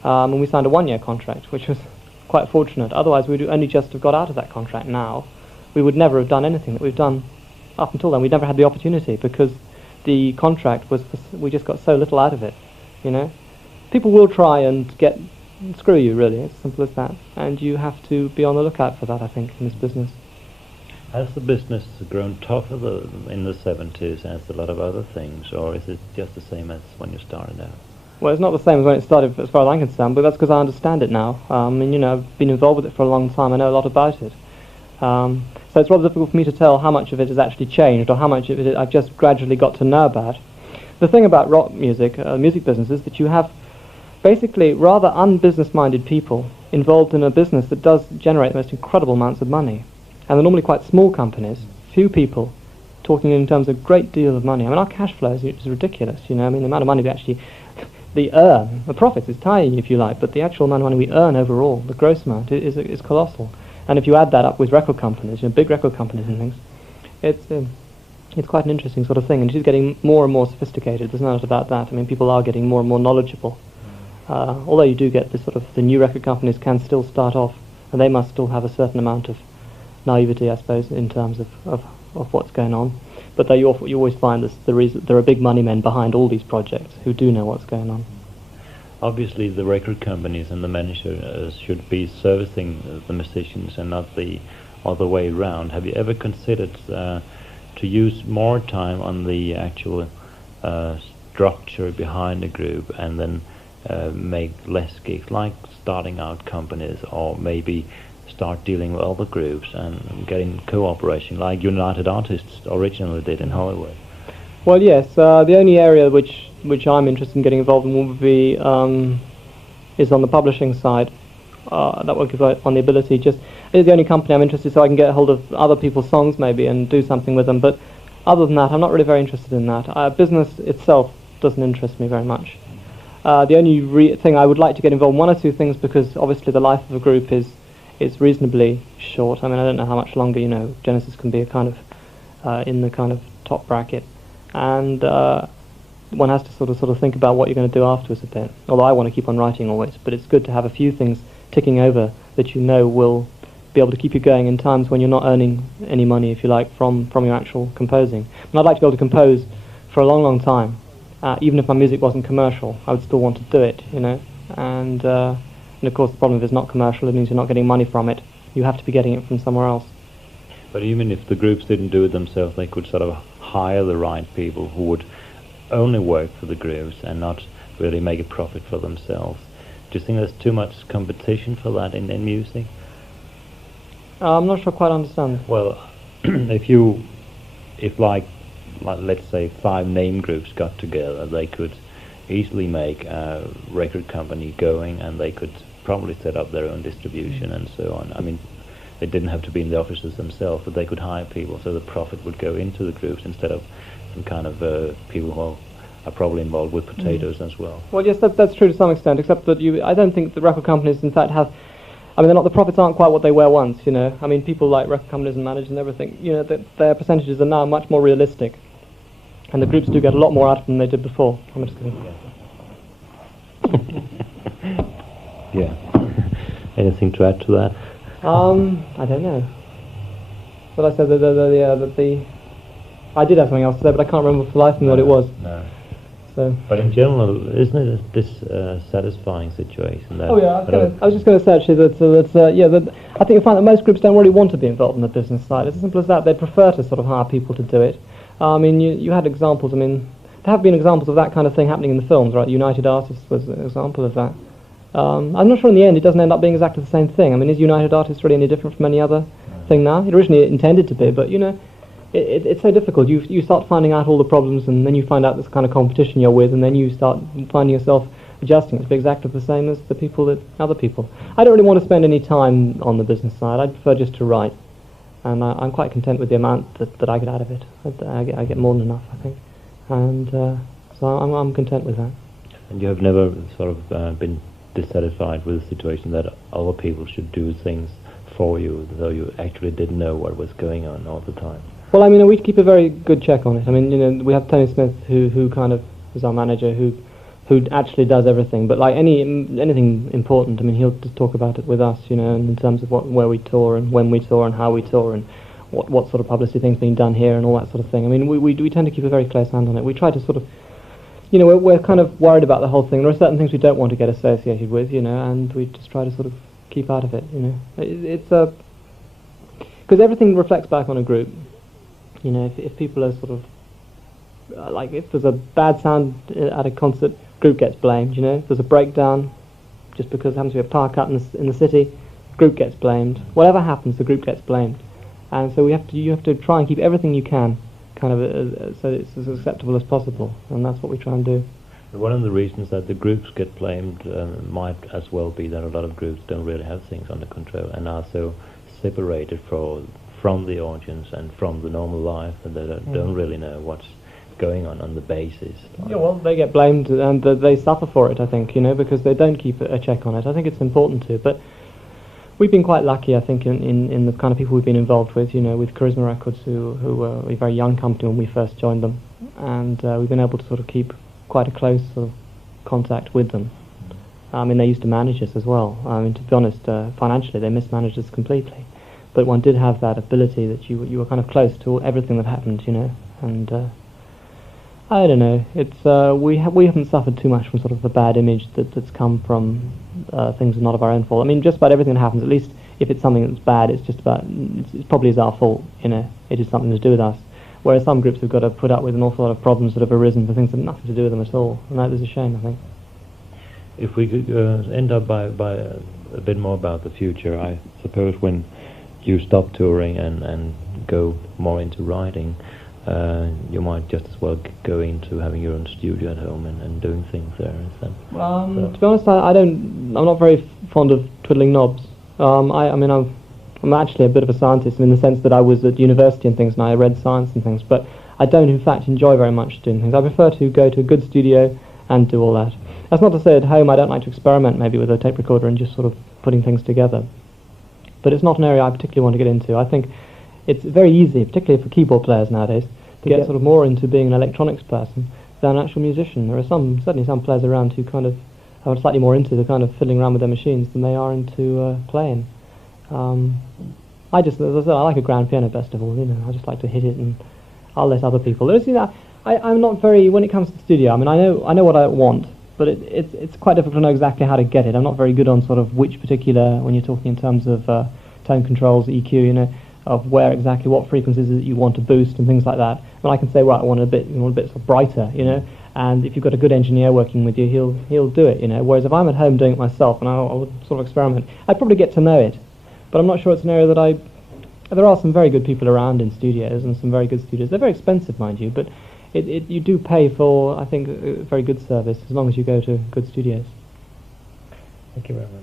And we signed a 1-year contract, which was quite fortunate. Otherwise, we'd only just have got out of that contract now. We would never have done anything that we've done up until then. We'd never had the opportunity because the contract was, we just got so little out of it, People will try and screw you, really. It's as simple as that. And you have to be on the lookout for that, I think, in this business. Has the business grown tougher in the 70s as a lot of other things, or is it just the same as when you started out? Well, it's not the same as when it started, as far as I'm concerned, but that's because I understand it now. I've been involved with it for a long time. I know a lot about it. So it's rather difficult for me to tell how much of it has actually changed or how much of it I've just gradually got to know about. The thing about rock music, music business, is that you have basically rather unbusiness-minded people involved in a business that does generate the most incredible amounts of money. And they're normally quite small companies, few people, talking in terms of a great deal of money. I mean, our cash flow is ridiculous, I mean, the amount of money we actually earn, the profits is tiny, if you like, but the actual amount of money we earn overall, the gross amount, is colossal. And if you add that up with record companies, big record companies and things, it's quite an interesting sort of thing, and it is getting more and more sophisticated. There's no doubt about that. I mean, people are getting more and more knowledgeable. Although you do get this sort of, the new record companies can still start off, and they must still have a certain amount of naivety, I suppose, in terms of what's going on. But you always find there are big money men behind all these projects who do know what's going on. Obviously, the record companies and the managers should be servicing the musicians and not the other way around. Have you ever considered to use more time on the actual structure behind the group and then make less gigs, like starting out companies, or maybe start dealing with other groups and getting cooperation, like United Artists originally did in Hollywood? Well, yes. The only area which I'm interested in getting involved in would be is on the publishing side. That would give on the ability. It is the only company I'm interested in, so I can get hold of other people's songs maybe and do something with them. But other than that, I'm not really very interested in that. Business itself doesn't interest me very much. The only thing I would like to get involved in, one or two things, because obviously the life of a group is reasonably short. I mean, I don't know how much longer, Genesis can be a kind of in the kind of top bracket, and one has to sort of think about what you're going to do afterwards a bit. Although I want to keep on writing always, but it's good to have a few things ticking over that will be able to keep you going in times when you're not earning any money, if you like, from your actual composing. And I'd like to be able to compose for a long, long time. Even if my music wasn't commercial, I would still want to do it, And of course, the problem if it's not commercial, it means you're not getting money from it. You have to be getting it from somewhere else. But even if the groups didn't do it themselves, they could sort of hire the right people who would only work for the groups and not really make a profit for themselves. Do you think there's too much competition for that in music? I'm not sure I quite understand. Well, if let's say 5 name groups got together, they could easily make a record company going, and they could probably set up their own distribution and so on. I mean, they didn't have to be in the offices themselves, but they could hire people, so the profit would go into the groups instead of some kind of people who are probably involved with potatoes as well. Well, yes, that's true to some extent, except that I don't think the record companies, in fact, have. I mean, the profits aren't quite what they were once. I mean, people like record companies and managers and everything. Their percentages are now much more realistic, and the groups do get a lot more out of them than they did before. I'm just kidding. Yeah. Anything to add to that? I don't know. But I said that I did have something else to say, but I can't remember for the life of me what it was. No. So. But in general, isn't it this satisfying situation? That I was just going to say actually that I think you find that most groups don't really want to be involved in the business side. It's as simple as that. They prefer to sort of hire people to do it. I mean, you had examples. I mean, there have been examples of that kind of thing happening in the films, right? United Artists was an example of that. I'm not sure in the end it doesn't end up being exactly the same thing. I mean, is United Artists really any different from any other thing now? It originally intended to be, but you know, it's so difficult. You start finding out all the problems, and then you find out this kind of competition you're with, and then you start finding yourself adjusting to be exactly the same as the people that other people. I don't really want to spend any time on the business side. I prefer just to write, and I'm quite content with the amount that I get out of it. I get more than enough, I think, and so I'm content with that. And you have never sort of been dissatisfied with the situation that other people should do things for you, though you actually didn't know what was going on all the time? Well, I mean, we keep a very good check on it. I mean, you know, we have Tony Smith, who kind of is our manager, who actually does everything. But like anything important, I mean, he'll just talk about it with us, you know, in terms of where we tour and when we tour and how we tour and what sort of publicity things being done here and all that sort of thing. I mean, we tend to keep a very close hand on it. We try to sort of, you know, we're kind of worried about the whole thing. There are certain things we don't want to get associated with, you know, and we just try to sort of keep out of it, you know. It's because everything reflects back on a group. You know, if people are sort of like, if there's a bad sound at a concert, group gets blamed. You know, if there's a breakdown, just because there happens to be a power cut in the city, group gets blamed. Whatever happens, the group gets blamed. And so you have to try and keep everything you can kind of so it's as acceptable as possible, and that's what we try and do. One of the reasons that the groups get blamed might as well be that a lot of groups don't really have things under control and are so separated from the audience and from the normal life, and they don't really know what's going on the basis. Yeah, well, they get blamed and they suffer for it, I think, you know, because they don't keep a check on it. I think it's important to, but we've been quite lucky, I think, in the kind of people we've been involved with, you know, with Charisma Records, who were a very young company when we first joined them, and we've been able to sort of keep quite a close sort of contact with them. I mean, they used to manage us as well. I mean, to be honest, financially, they mismanaged us completely. But one did have that ability that you were kind of close to everything that happened, you know. And I don't know. It's we haven't suffered too much from sort of the bad image that's come from things not of our own fault. I mean, just about everything that happens, at least if it's something that's bad, it's just about it probably is our fault, you know. It is something to do with us. Whereas some groups have got to put up with an awful lot of problems that have arisen for things that have nothing to do with them at all, and that is a shame, I think. If we could end up by a bit more about the future, I suppose when you stop touring and go more into writing, you might just as well go into having your own studio at home and doing things there instead. To be honest, I'm not very fond of twiddling knobs. I mean, I'm actually a bit of a scientist in the sense that I was at university and things, and I read science and things, but I don't in fact enjoy very much doing things. I prefer to go to a good studio and do all that. That's not to say at home I don't like to experiment maybe with a tape recorder and just sort of putting things together. But it's not an area I particularly want to get into. I think it's very easy, particularly for keyboard players nowadays, to get sort of more into being an electronics person than an actual musician. There are certainly some players around who kind of are slightly more into the kind of fiddling around with their machines than they are into playing. I just, as I said, I like a grand piano best of all, you know. I just like to hit it, and I'll let other people. You know, I'm not very, when it comes to the studio, I mean, I know what I want, but it's quite difficult to know exactly how to get it. I'm not very good on sort of which particular, when you're talking in terms of tone controls, EQ, you know, of where exactly what frequencies that you want to boost and things like that. But I can say, right, I want a bit sort of brighter, you know. And if you've got a good engineer working with you, he'll do it, you know. Whereas if I'm at home doing it myself and I would sort of experiment, I'd probably get to know it. But I'm not sure it's an area that there are some very good people around in studios and some very good studios. They're very expensive, mind you, but you do pay for, I think, a very good service as long as you go to good studios. Thank you very much.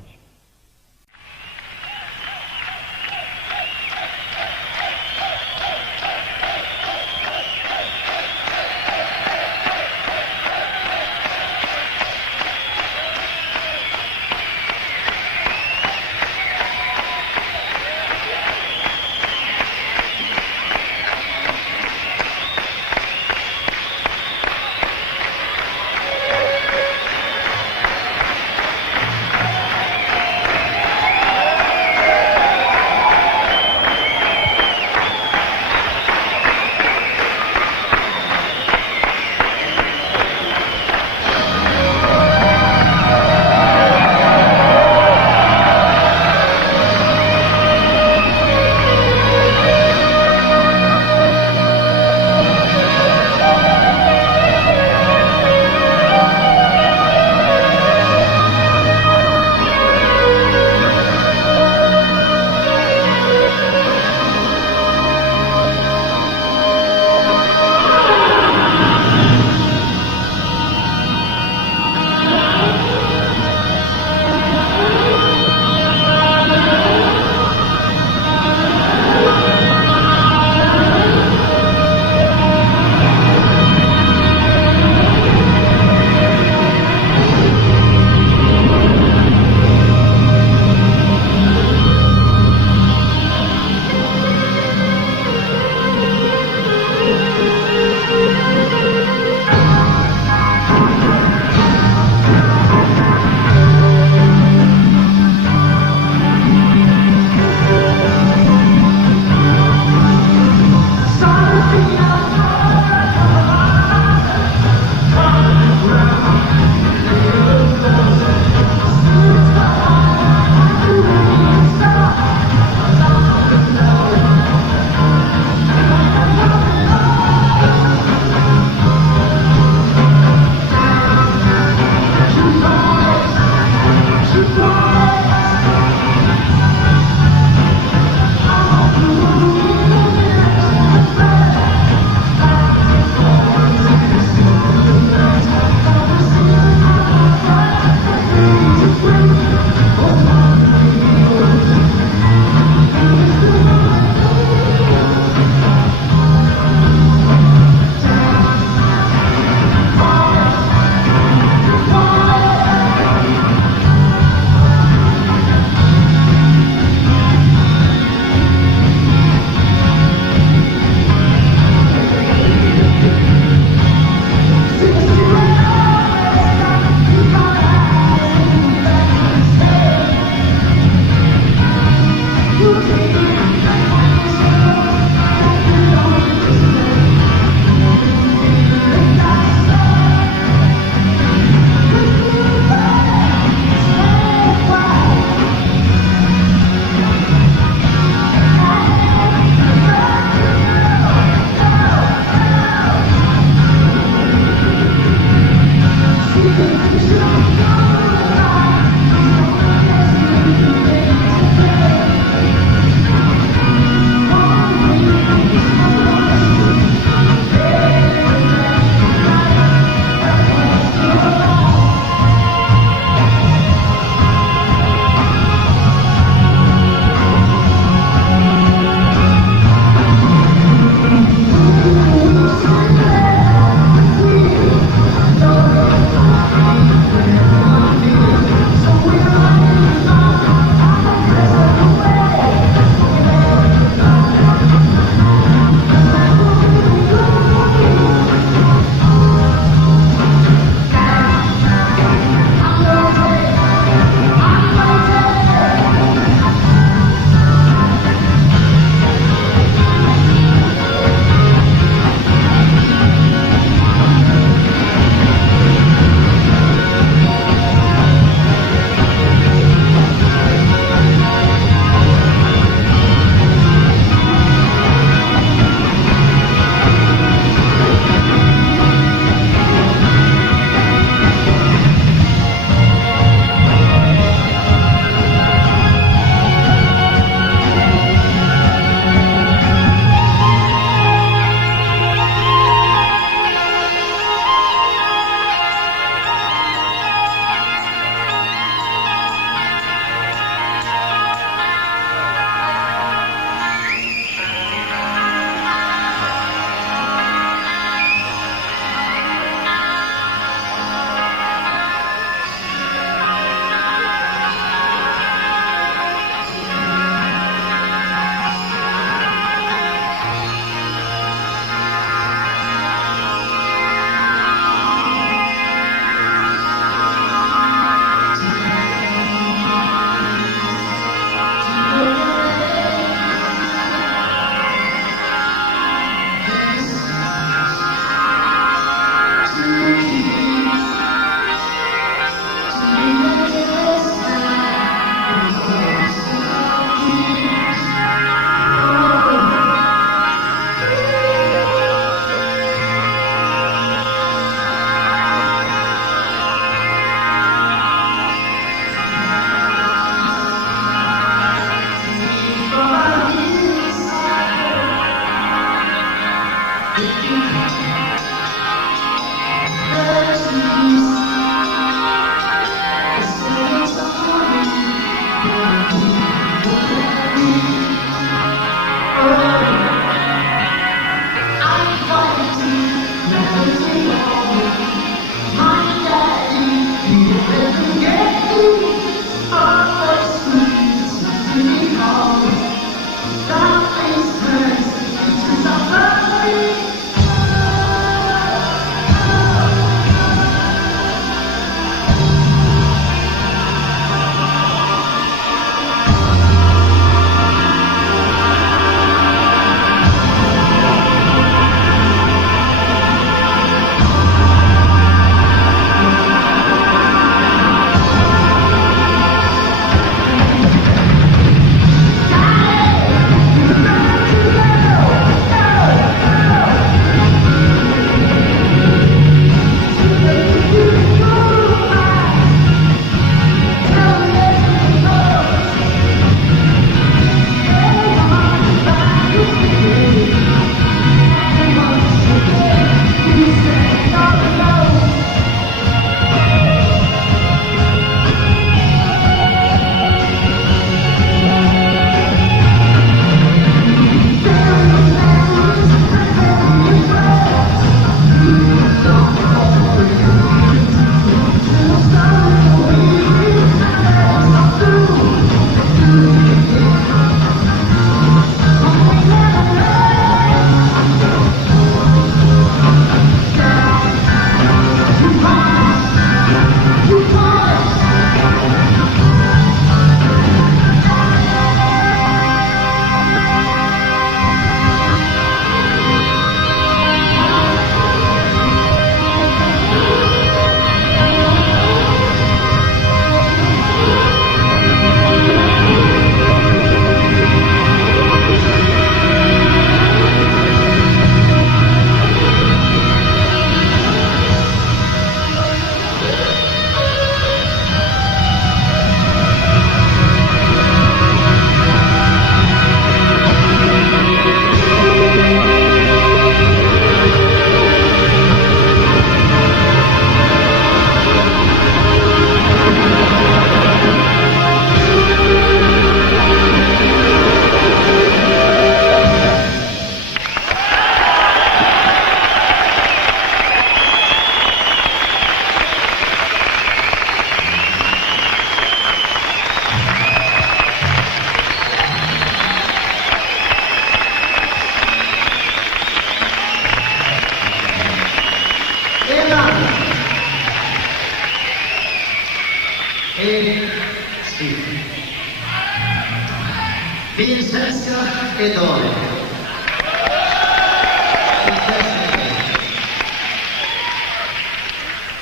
Din svenska är dålig.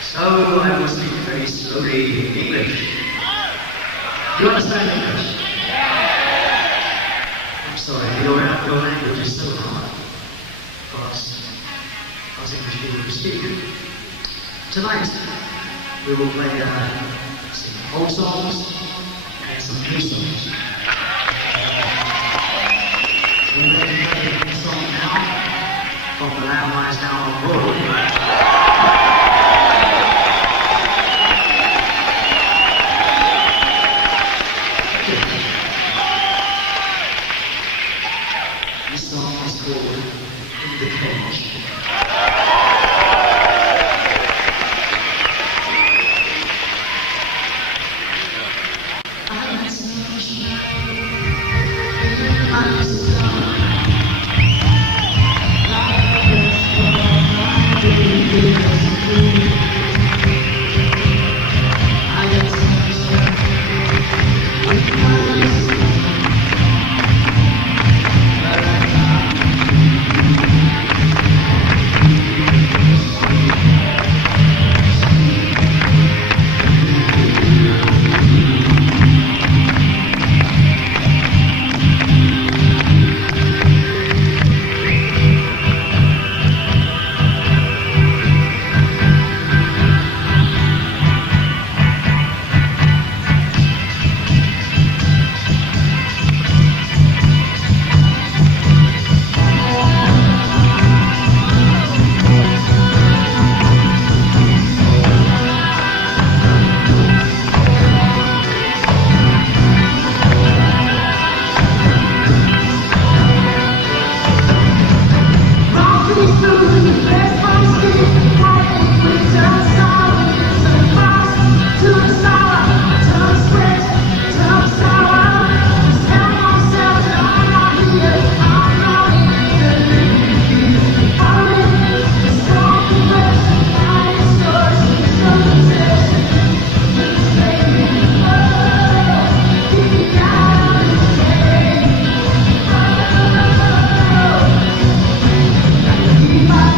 So I will speak very slowly in English. You understand English? I'm sorry, your language is so hard for us English people to speak. Tonight we will play some old songs and some new songs. We're going to play a new song now from the landlines down on Broadway. This song is called In the Cage. Bye.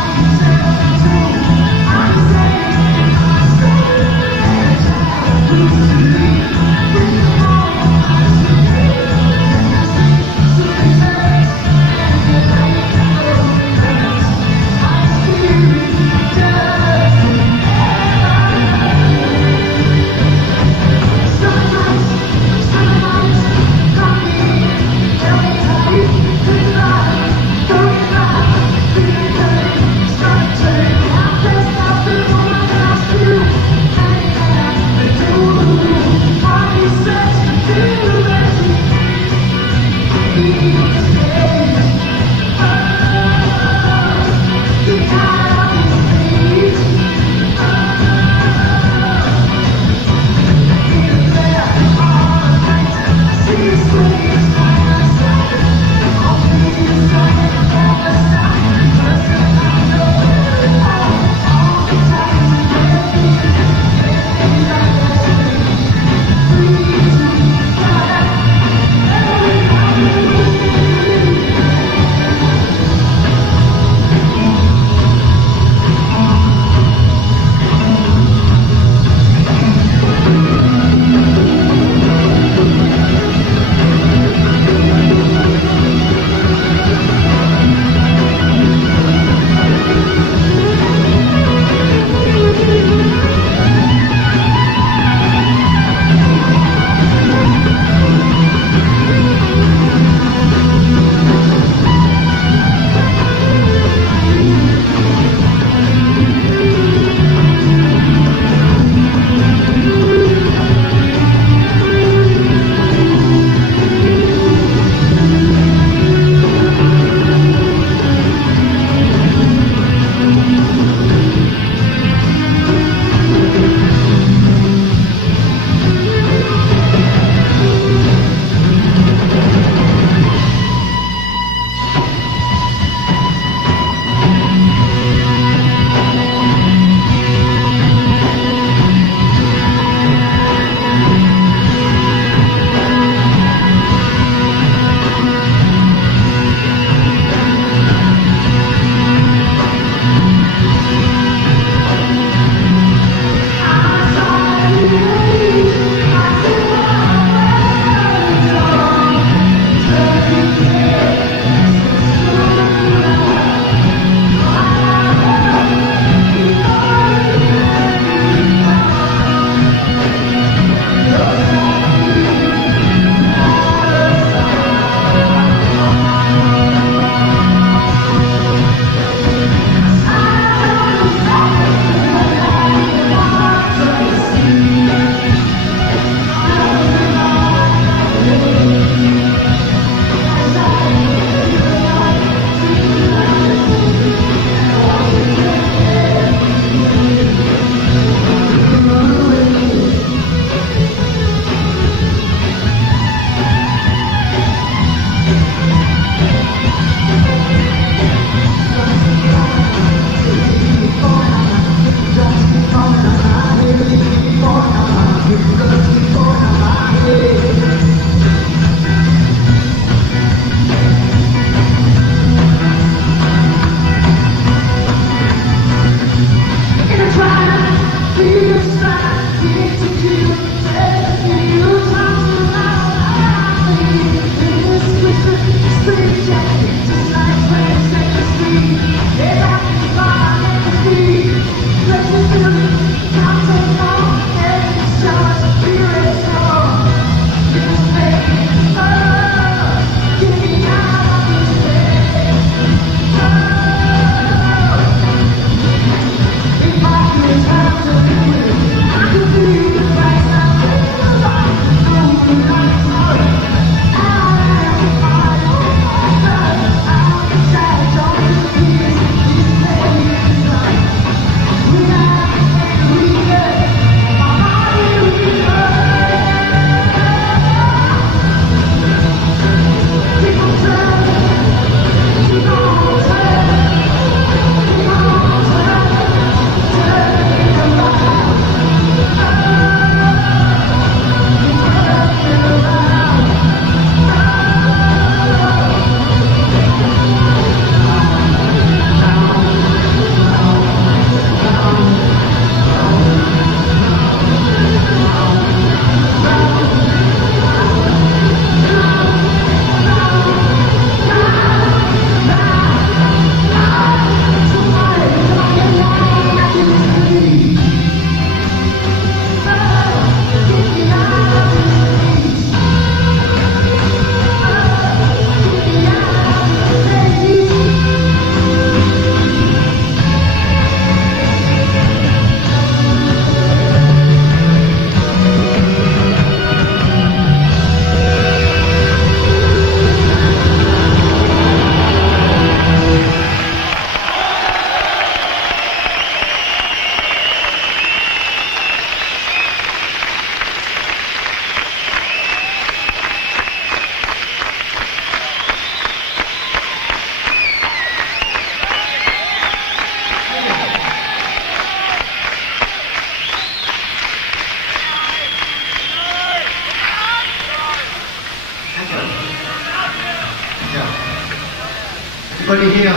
Anybody here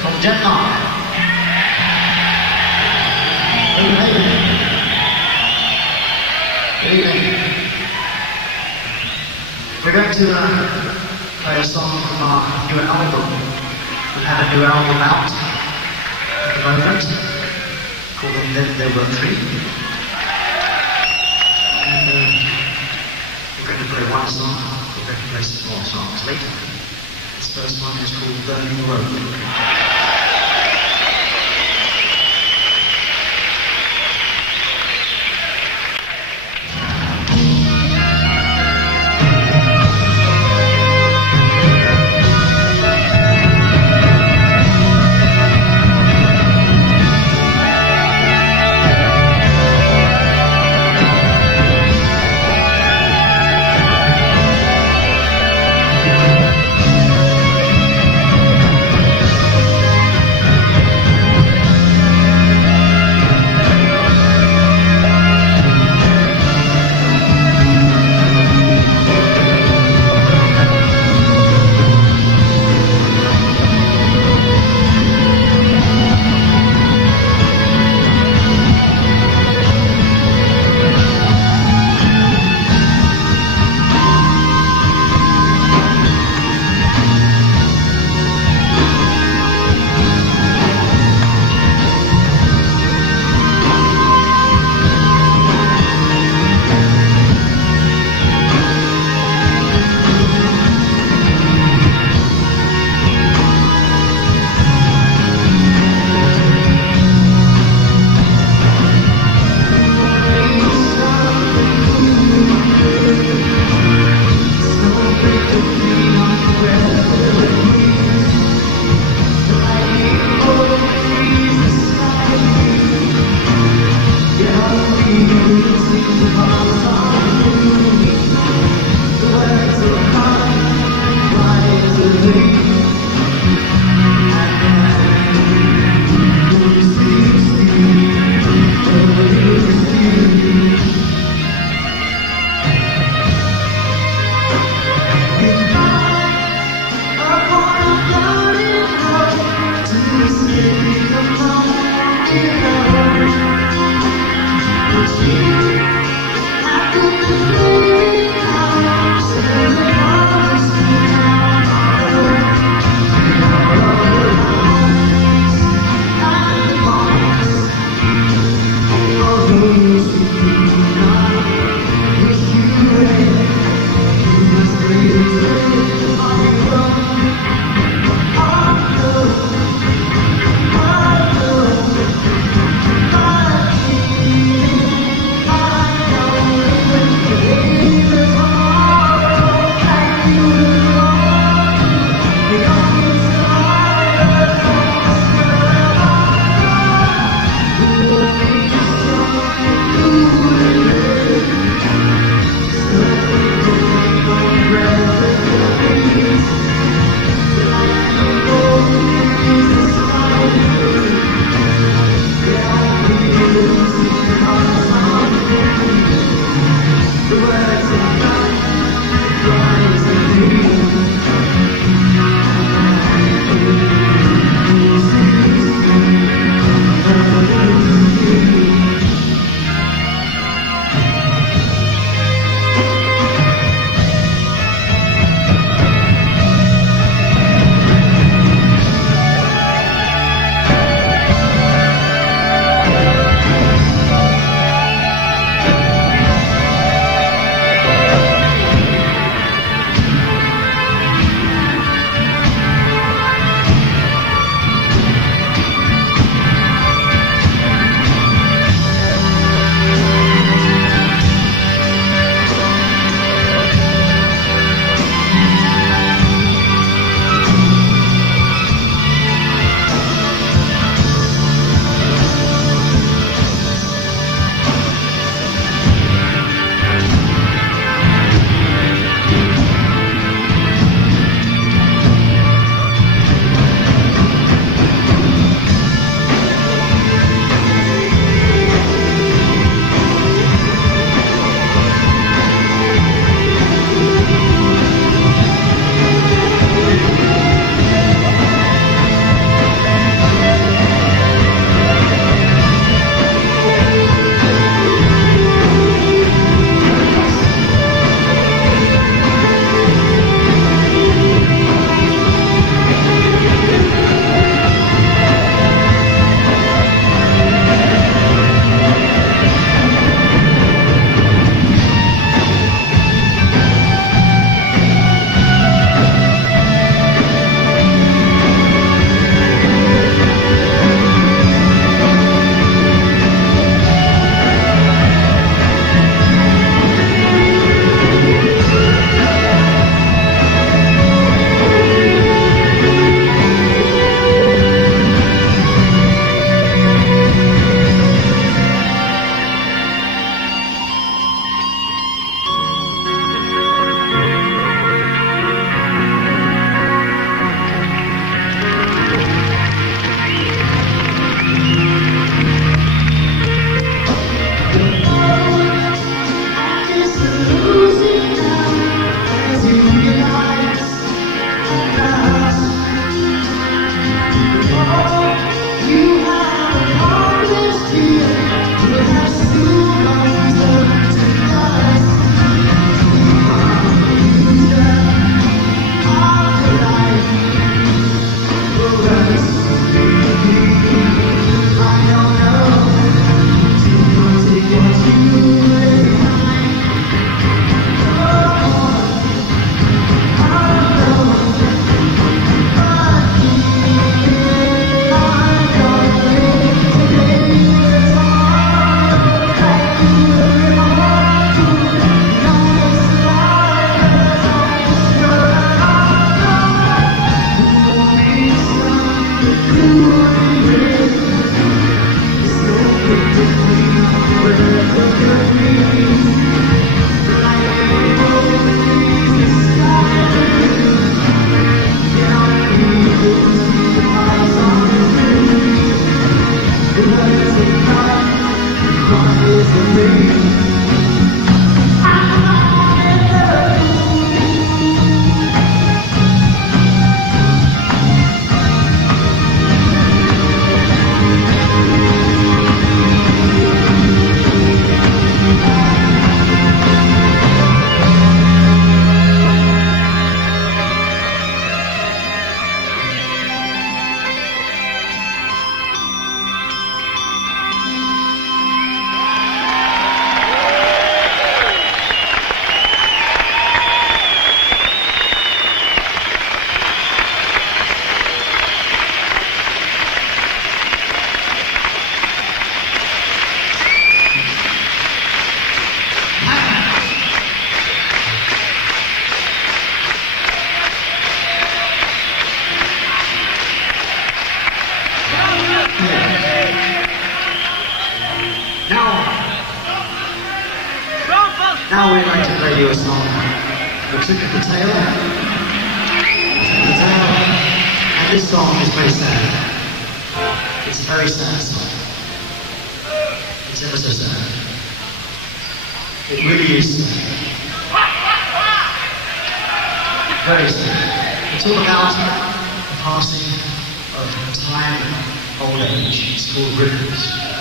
from Denmark? Copenhagen. Good evening. We're going to play a song from our new album. We've had a new album out at the moment called Then There Were Three. And we're going to play one song. We're going to play some more songs later. This first one is called Burning Road. Now we'd like to play you a song, The Trick of the Tail. And this song is very sad. It's a very sad song. It's ever so sad. It really is sad. Very sad. It's all about the passing of time and old age. It's called Ripples.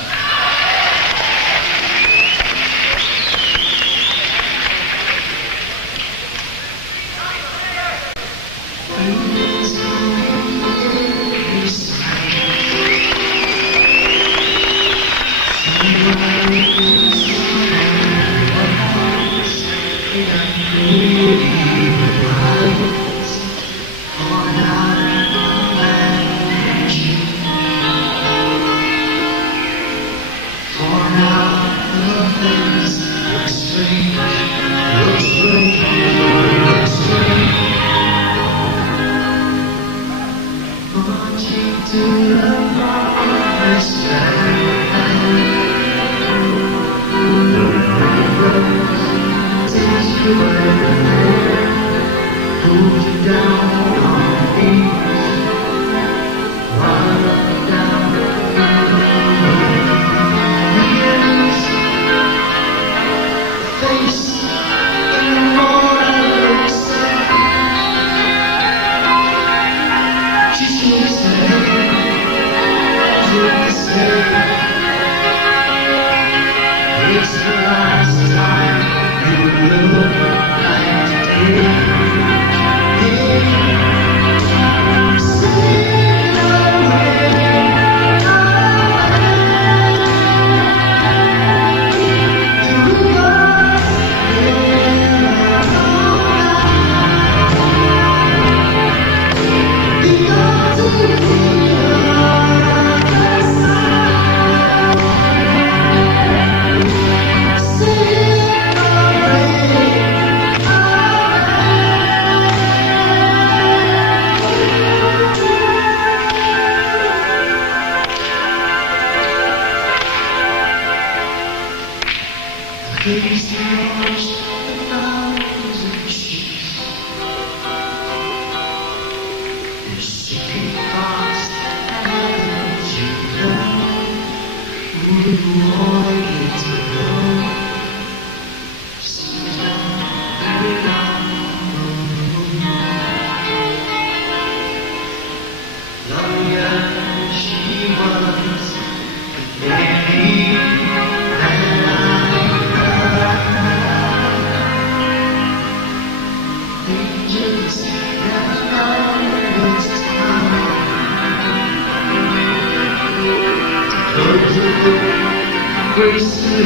gracefully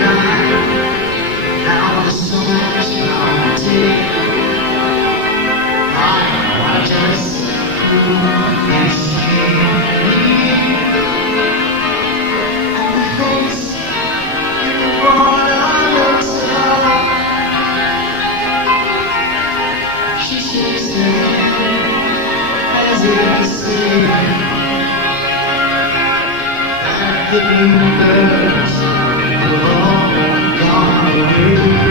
died. Now the storm's mounting. I just escape and the face you brought looks alive. She shakes her head as if to say that the bluebirds will all gone away.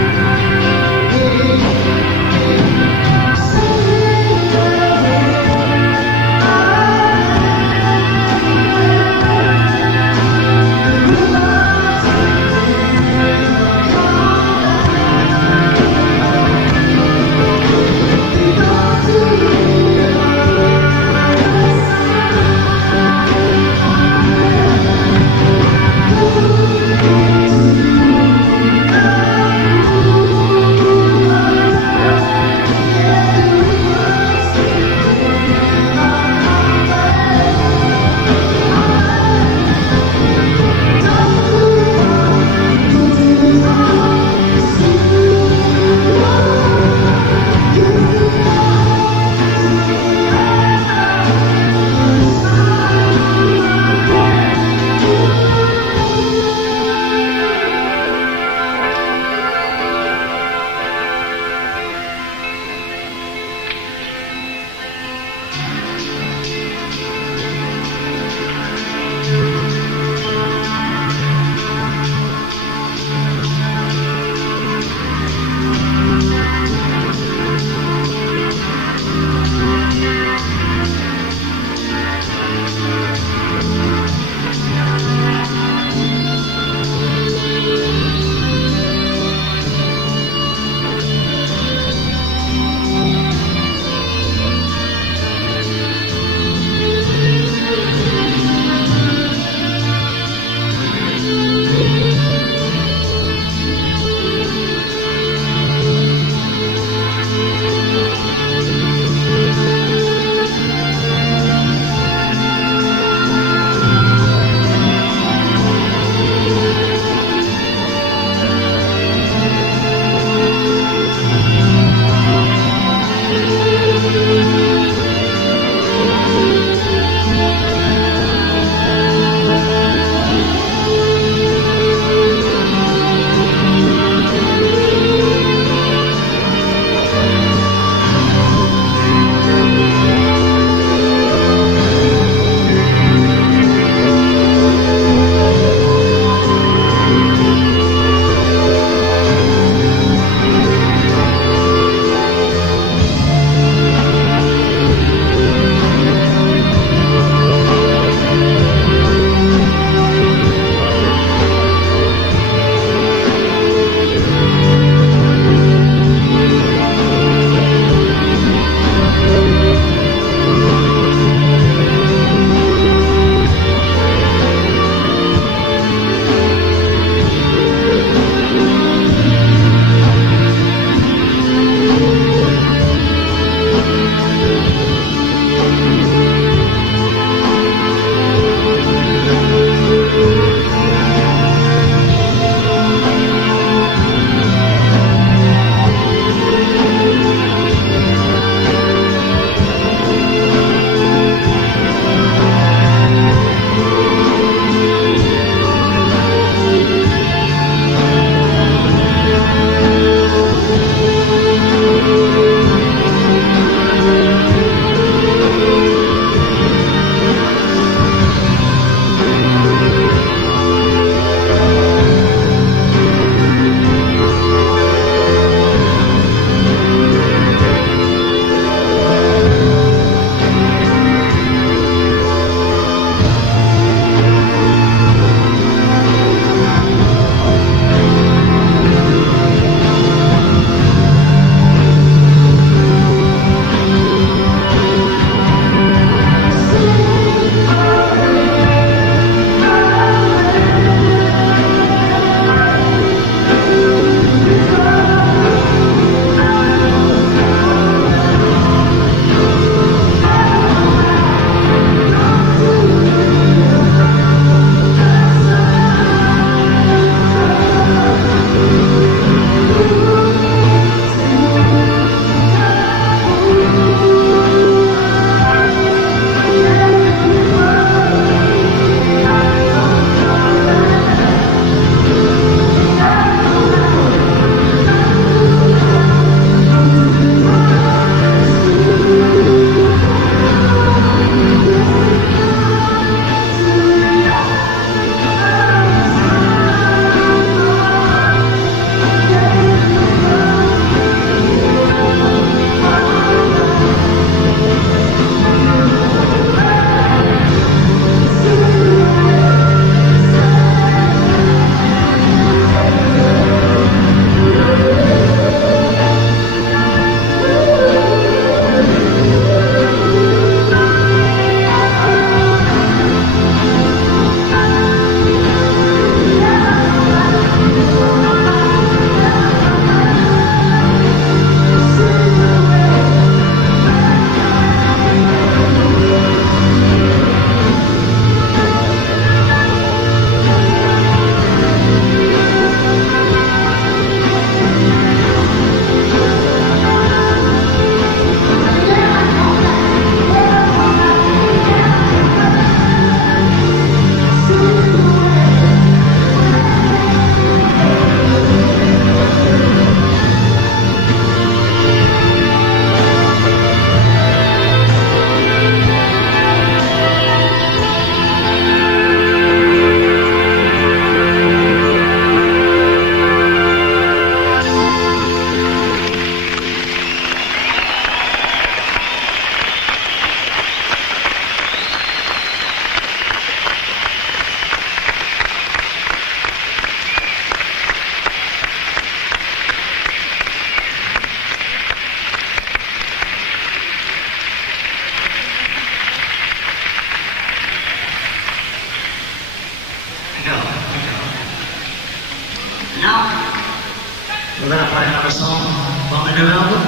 We're going to play another song from the new album.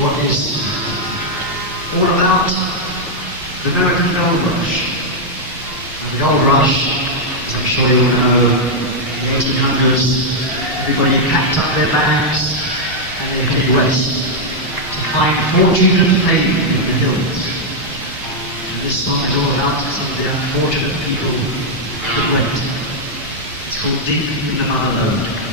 What is all about the American Gold Rush. And the Gold Rush, as I'm sure you all know, in the 1800s, everybody packed up their bags and they headed west to find fortune and fame in the hills. And this song is all about some of the unfortunate people that went. It's called Deep in the Motherlode.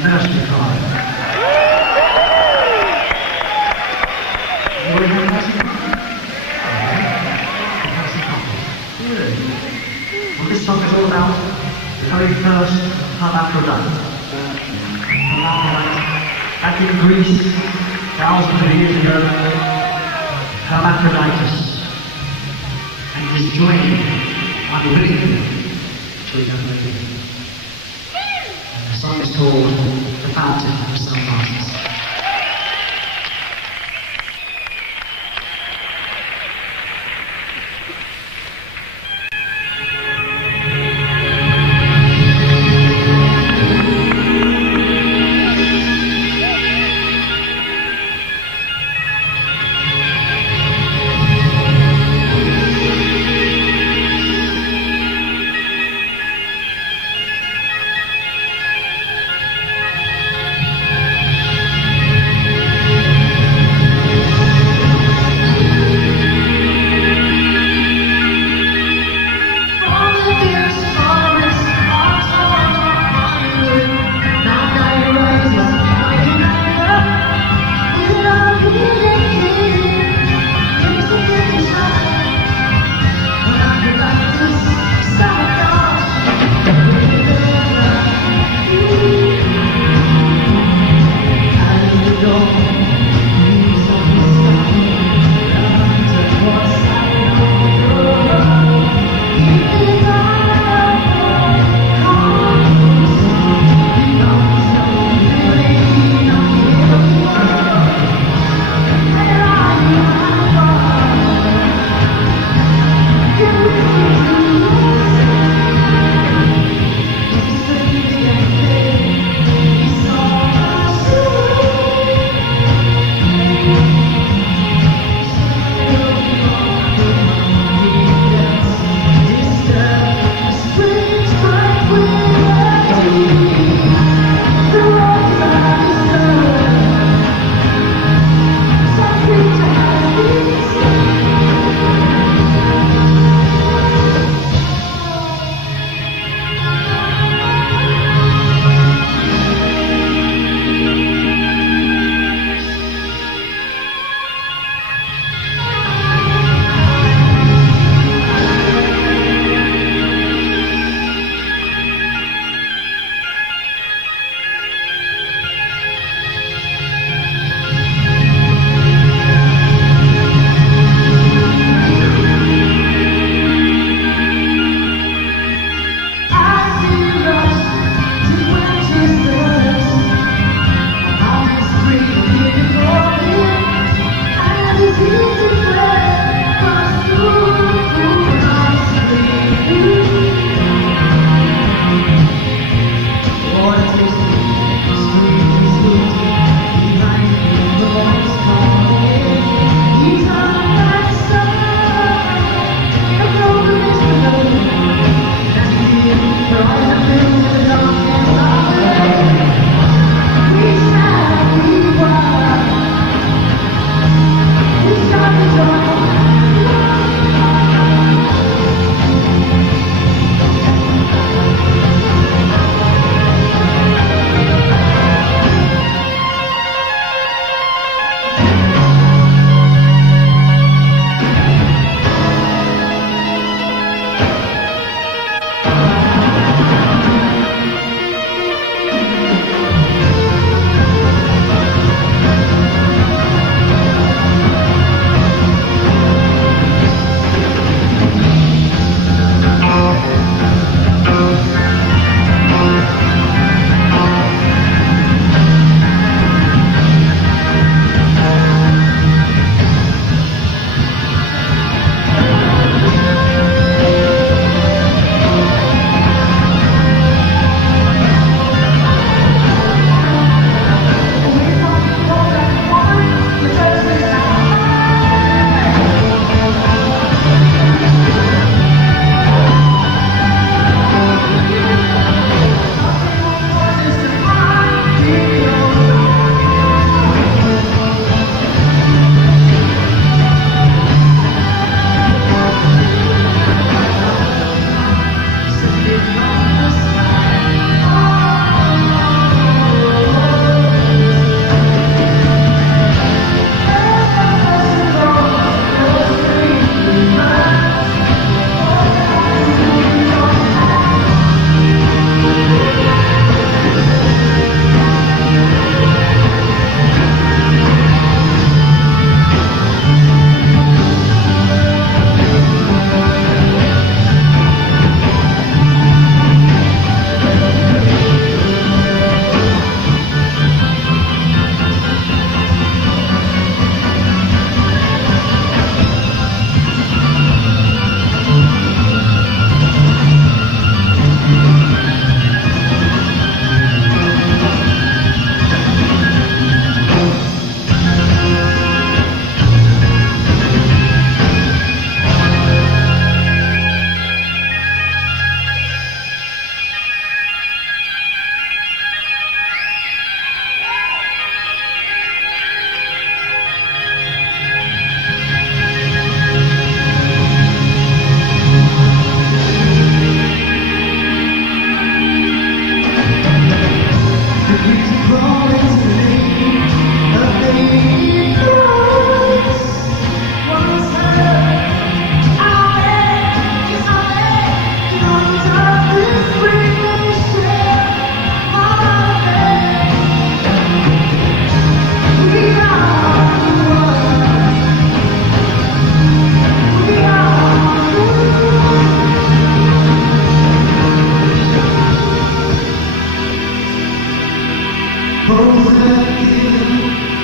nursery rhyme. You want to hear a nursery rhyme? Good. Well, this song is all about the very first hermaphrodite. Back in Greece, thousands of years ago, hermaphroditus, and he was joined unwillingly to a young lady. And the song is called The Fountain of Sunrises.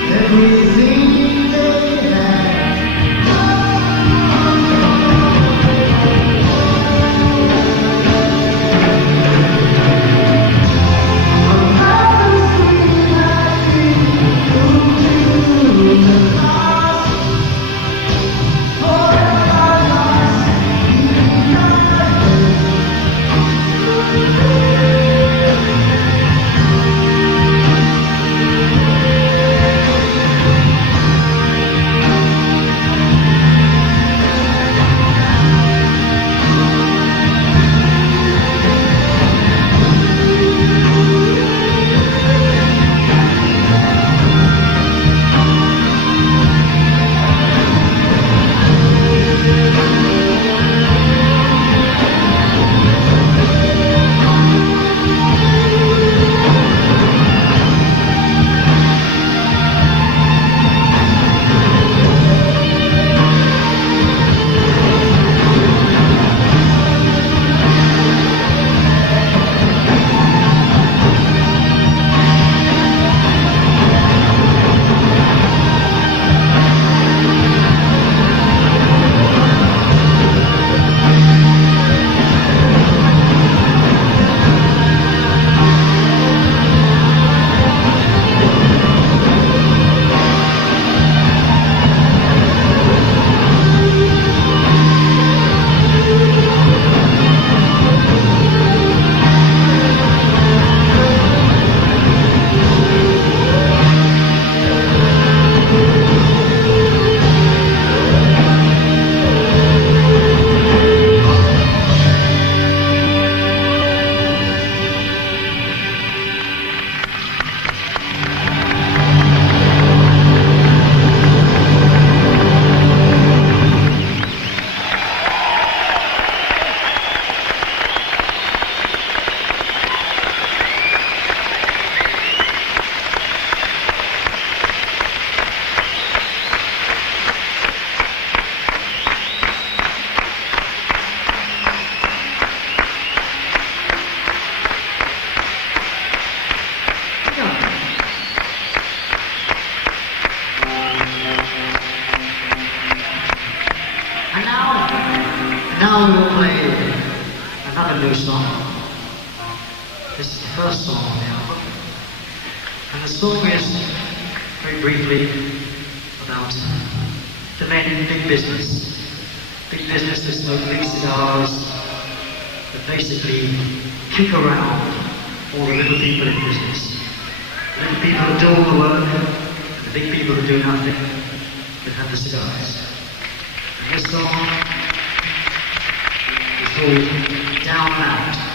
everything they had. Now we will play another new song. This is the first song on the album. And the song is, very briefly, about the men in big business. Big business that smoke big cigars, that basically kick around all the little people in business. The little people who do all the work, and the big people who do nothing, that have the cigars. And this song called Down and Out.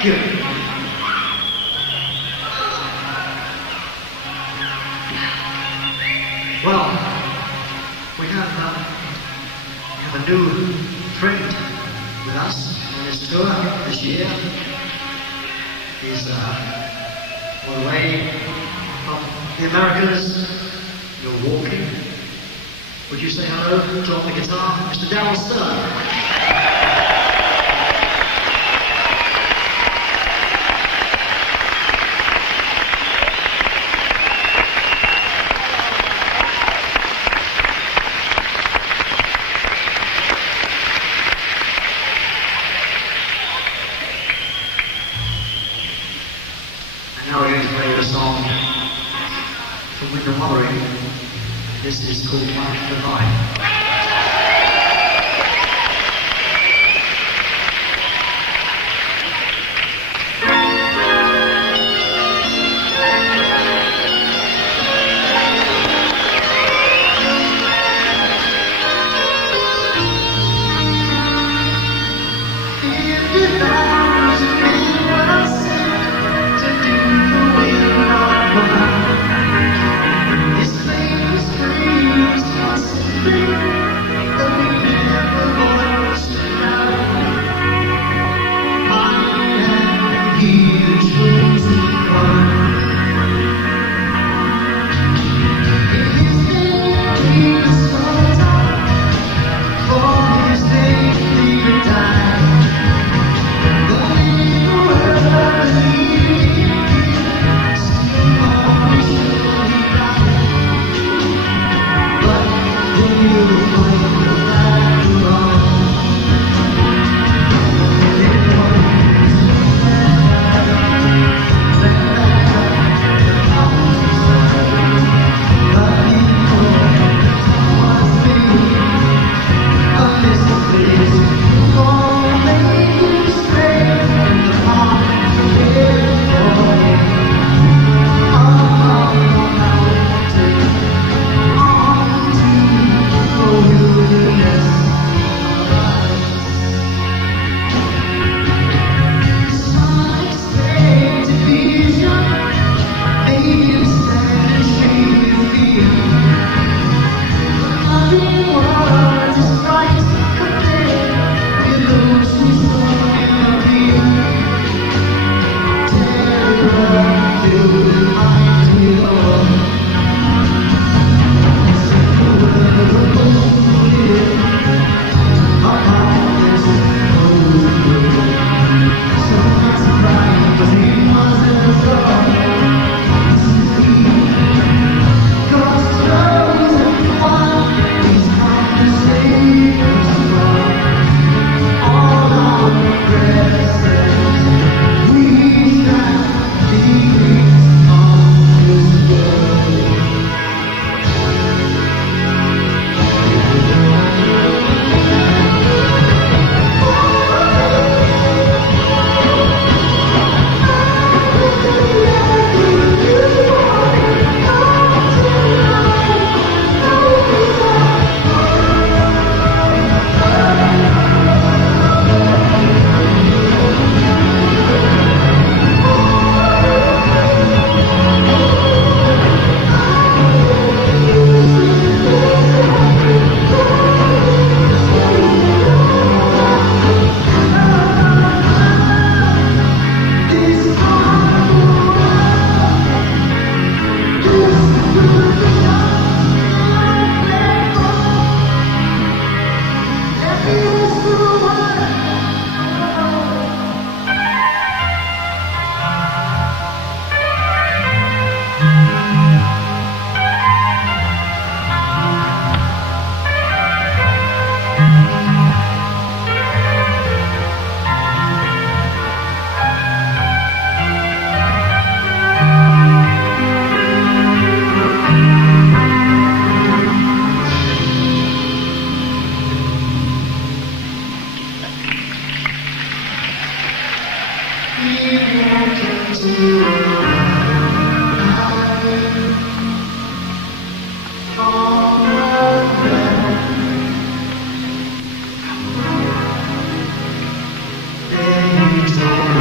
Thank you. Well, we have a new friend with us on this tour this year. He's all the way from the Americas. You're walking. Would you say hello to on the guitar, Mr. Darryl Stern? Now we're going to play a song from Winter Mothering. This is called Life Divine.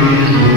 Victory.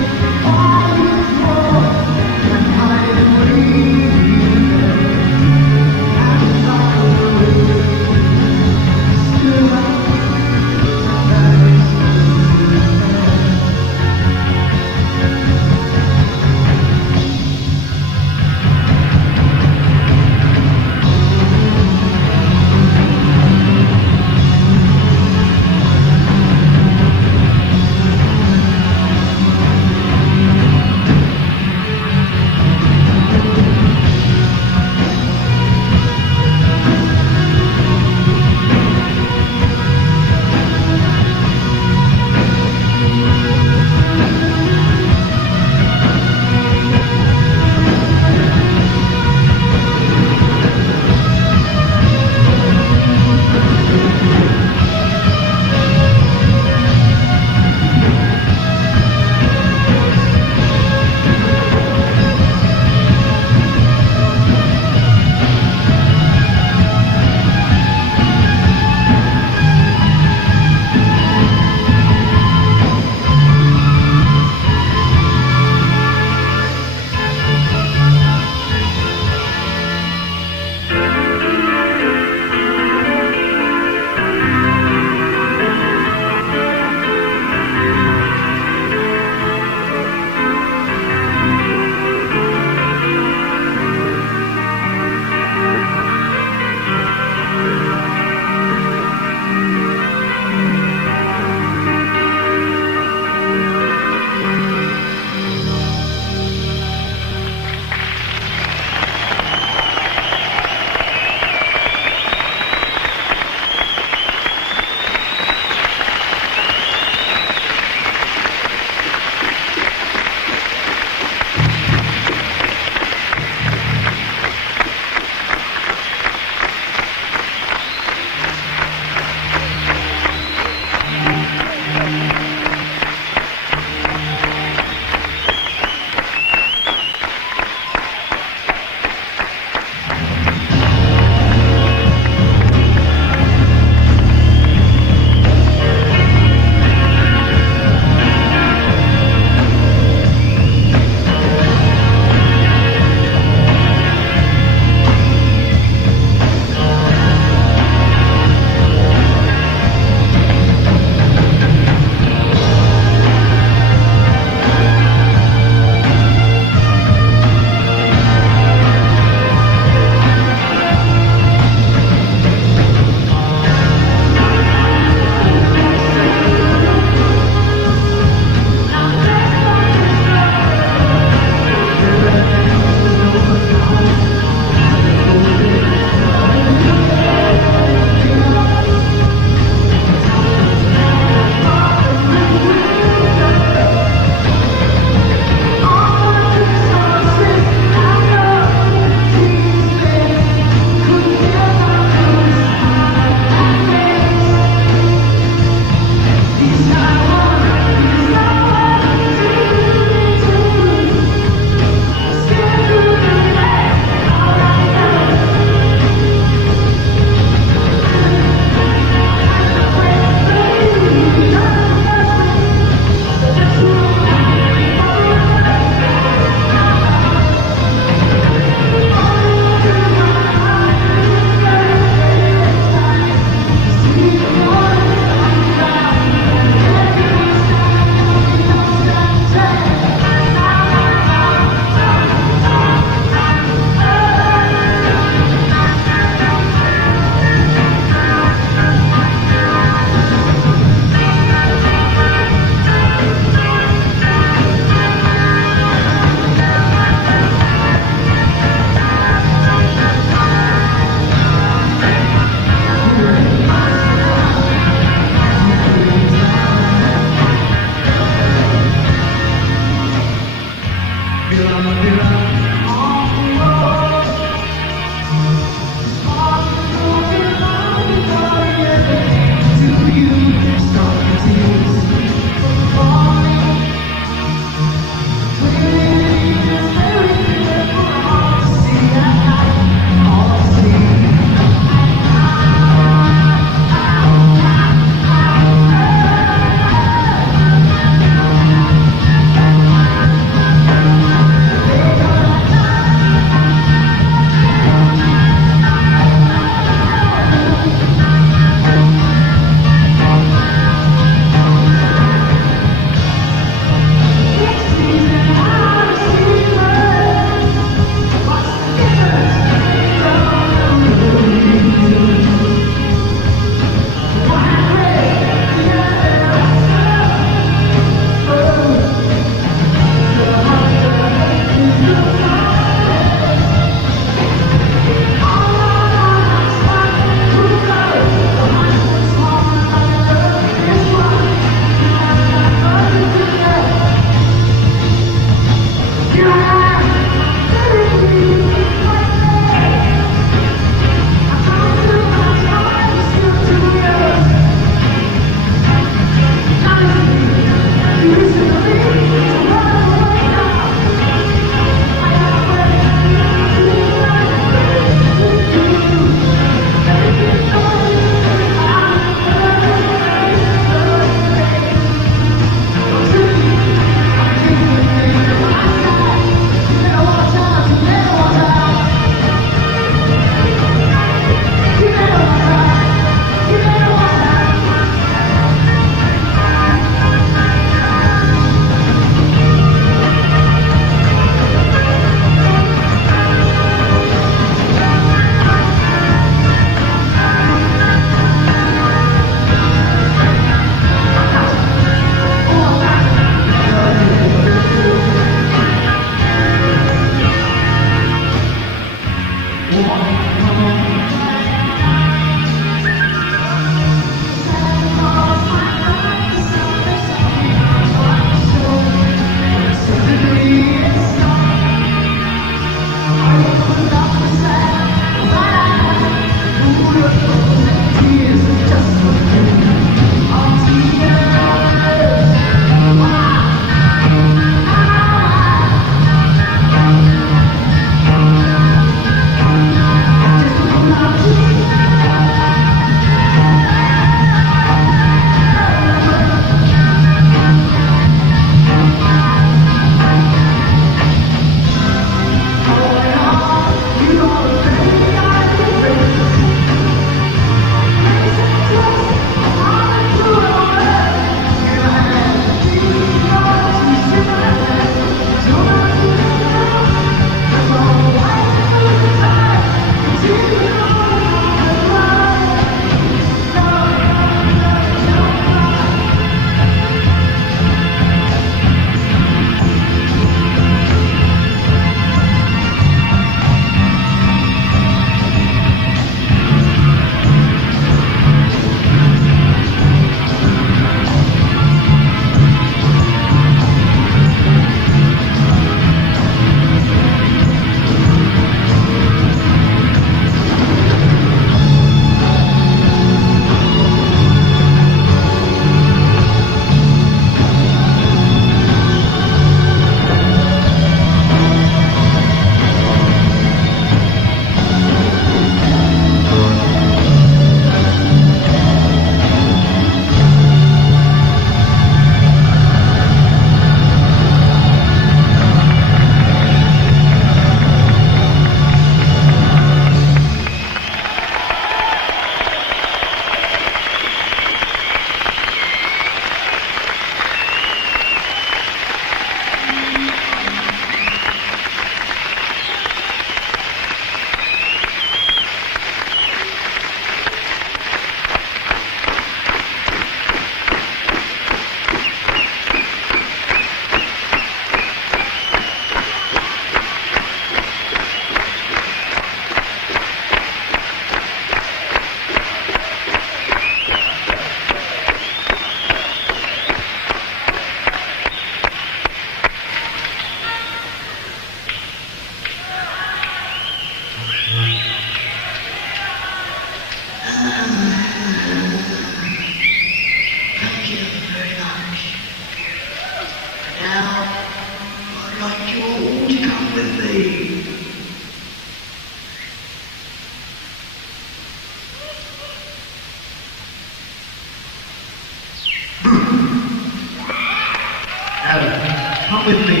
Come with me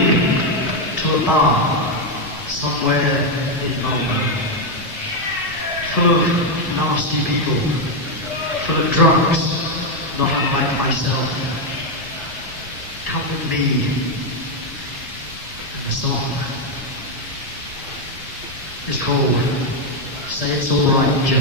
to a bar somewhere in Malmo, full of nasty people, full of drunks, not unlike myself. Come with me. And the song is called Say It's Alright, Joe.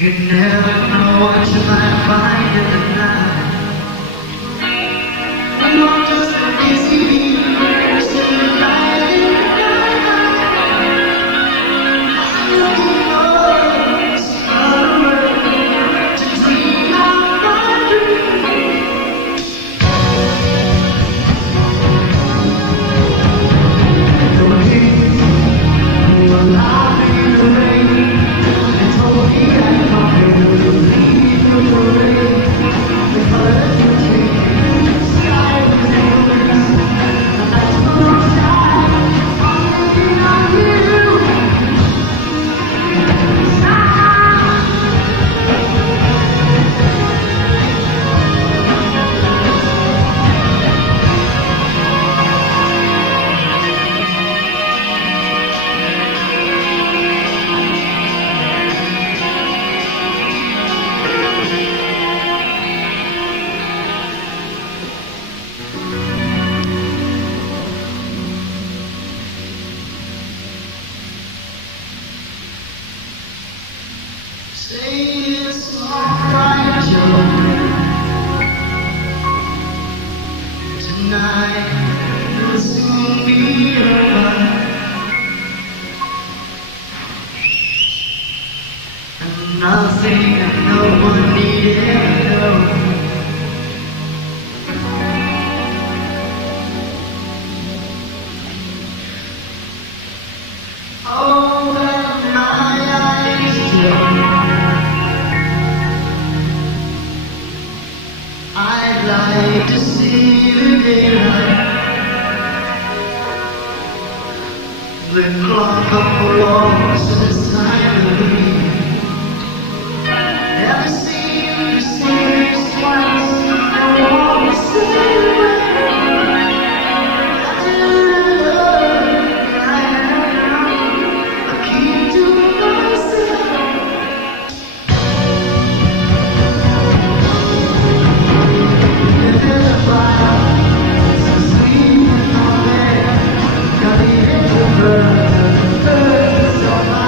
You never know what you might find in the night. I'm not just a busy still lying in the night. I'm looking for somewhere to dream out my dreams. The winds will laugh in the rain. They told me that nothing and no one needed to know. Open my eyes, Joe. I'd like to see the daylight. The clock on the wall says time to leave. Never seen you say this twice. I want to say it. I keep to myself. There's a fire, it's a sweet on there. Got the birds on my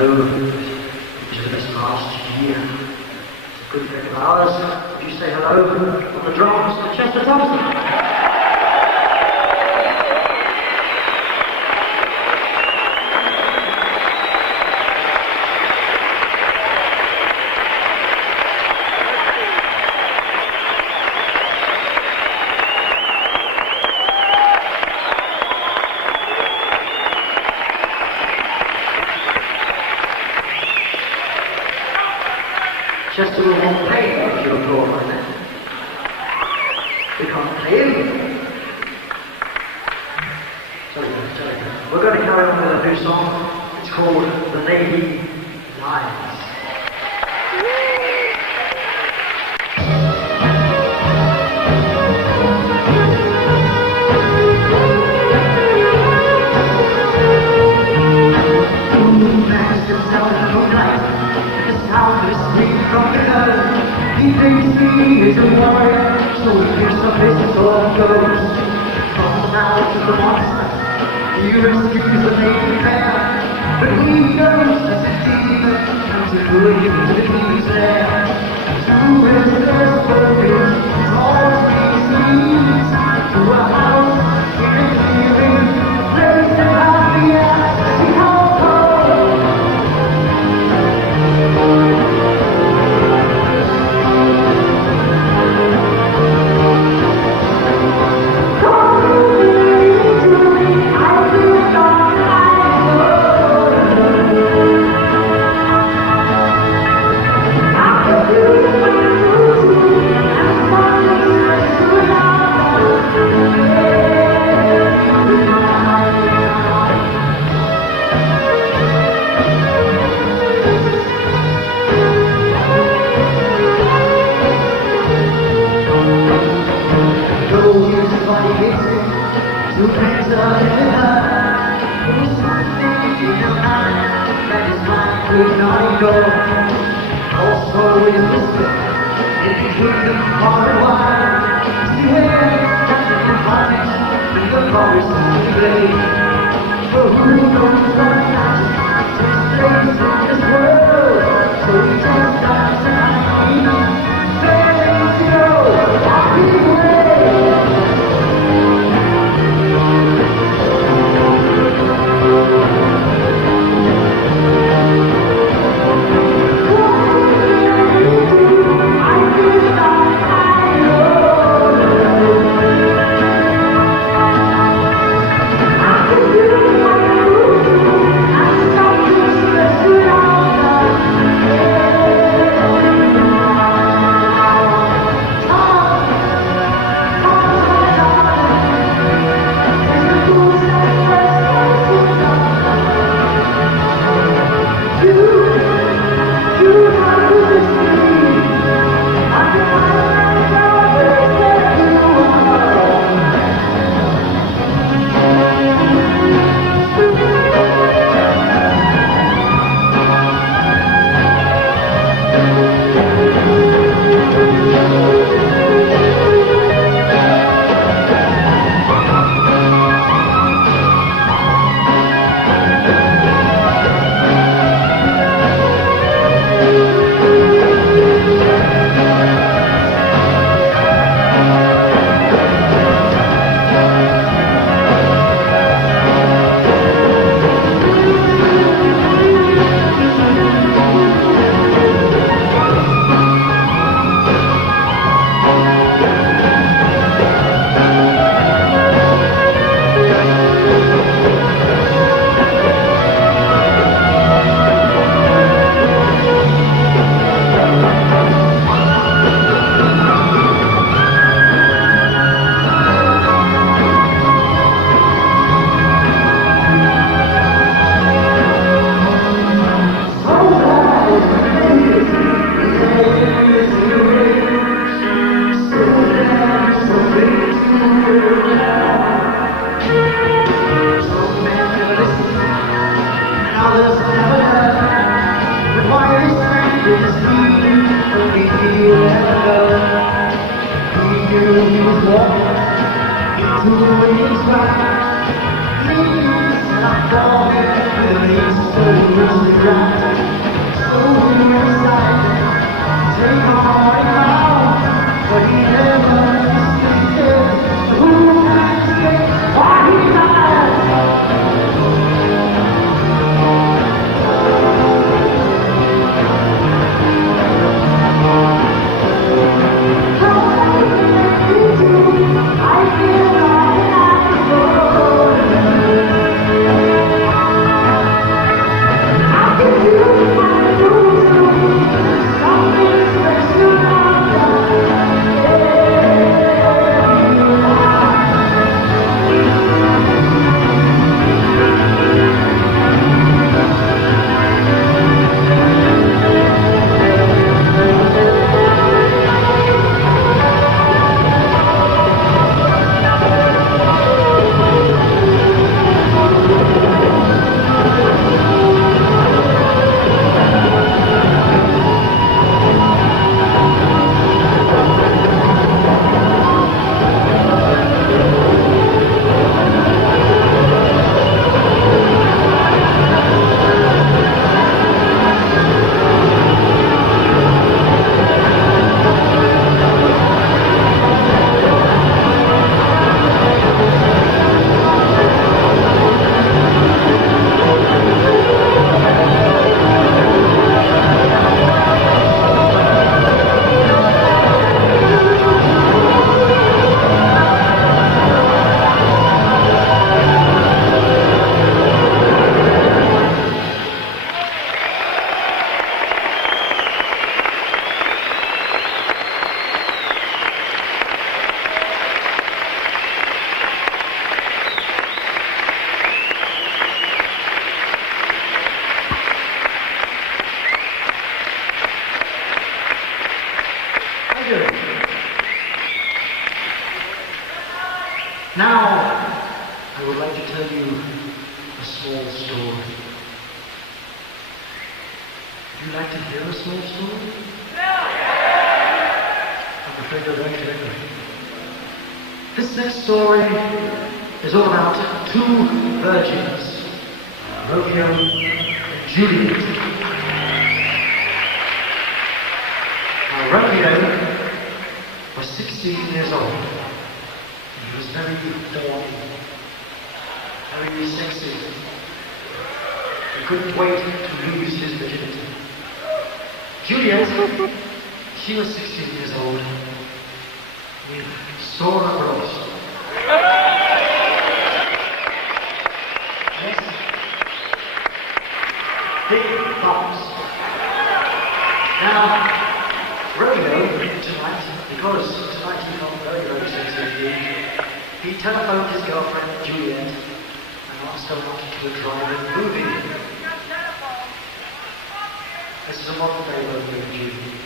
hello to this past year. It's a good friend of ours. Would you say hello on the drums to Chester Thompson? Chester will not play if you applaud like that. We can't play him. Sorry. We're going to carry on with a new song. It's called The Lady Lies. He thinks he is a warrior, so he gives up his sword and goes from now to the monster. He rescues the lady fair, but he knows that the demon comes to pull him to the knees there. Through his first focus, all he sees, to a house in a clearing, place to have the air, he calls home. Release the ground. you like to hear a small story? I'm afraid you're going to anyway. This next story is all about two virgins, Romeo and Juliet. Now, Romeo was 16 years old. He was very horny, very sexy. He couldn't wait to lose his virginity. Juliet, she was 16 years old, with sore bros. Yes, big bumps. Now, Romeo, tonight, because tonight he felt very, very sexy indeed, he telephoned his girlfriend Juliet and asked her out to a drive-in movie. This is a modern day Romeo and Juliet.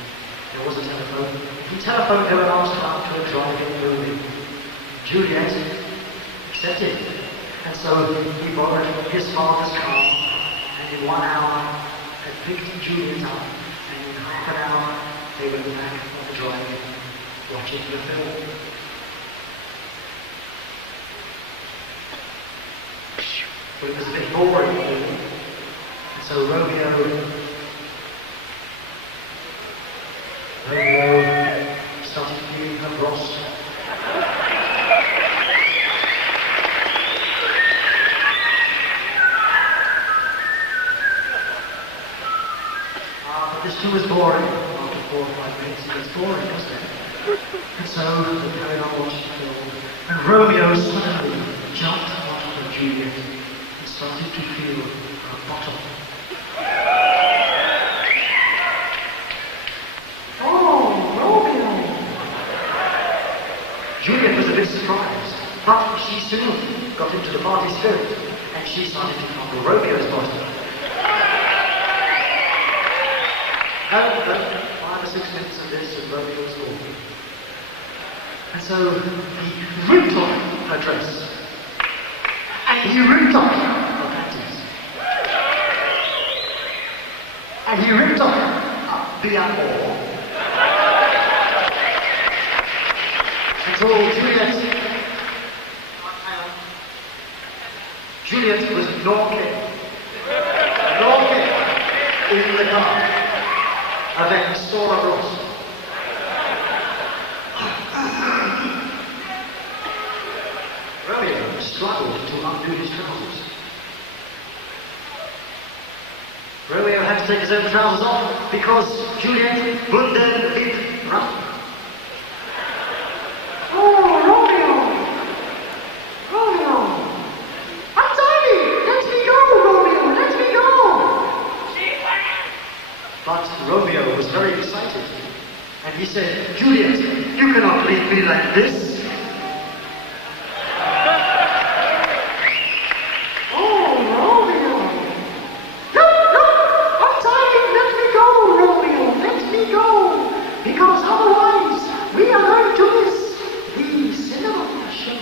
There was a telephone. He telephoned her and asked her out to a drive-in movie. Juliet accepted. And so he borrowed his father's car, and in 1 hour had picked Juliet up, and in half an hour they went back on the drive-in watching the film. But it was a bit boring, and so Romeo started feeling her breast. But this too was boring. After 4 or 5 minutes, it was boring, wasn't it? And so they carried on watching the film, and Romeo suddenly jumped onto Juliet and started to feel her bottom. Juliet was a bit surprised, but she soon got into the party spirit, and she started to fondle Romeo's bottom. And 5 or 6 minutes of this, and Romeo was gone. And so he ripped off her dress, and he ripped off her panties, and he ripped off the apple. So Juliet was knocking in the car avec Sora Ross. Romeo struggled to undo his trousers. Romeo had to take his own trousers off because Juliet would then leap round. But Romeo was very excited, and he said, Juliet, you cannot leave me like this. Oh, Romeo! Look, untie me, let me go, Romeo, let me go, because otherwise we are going to miss the cinema show.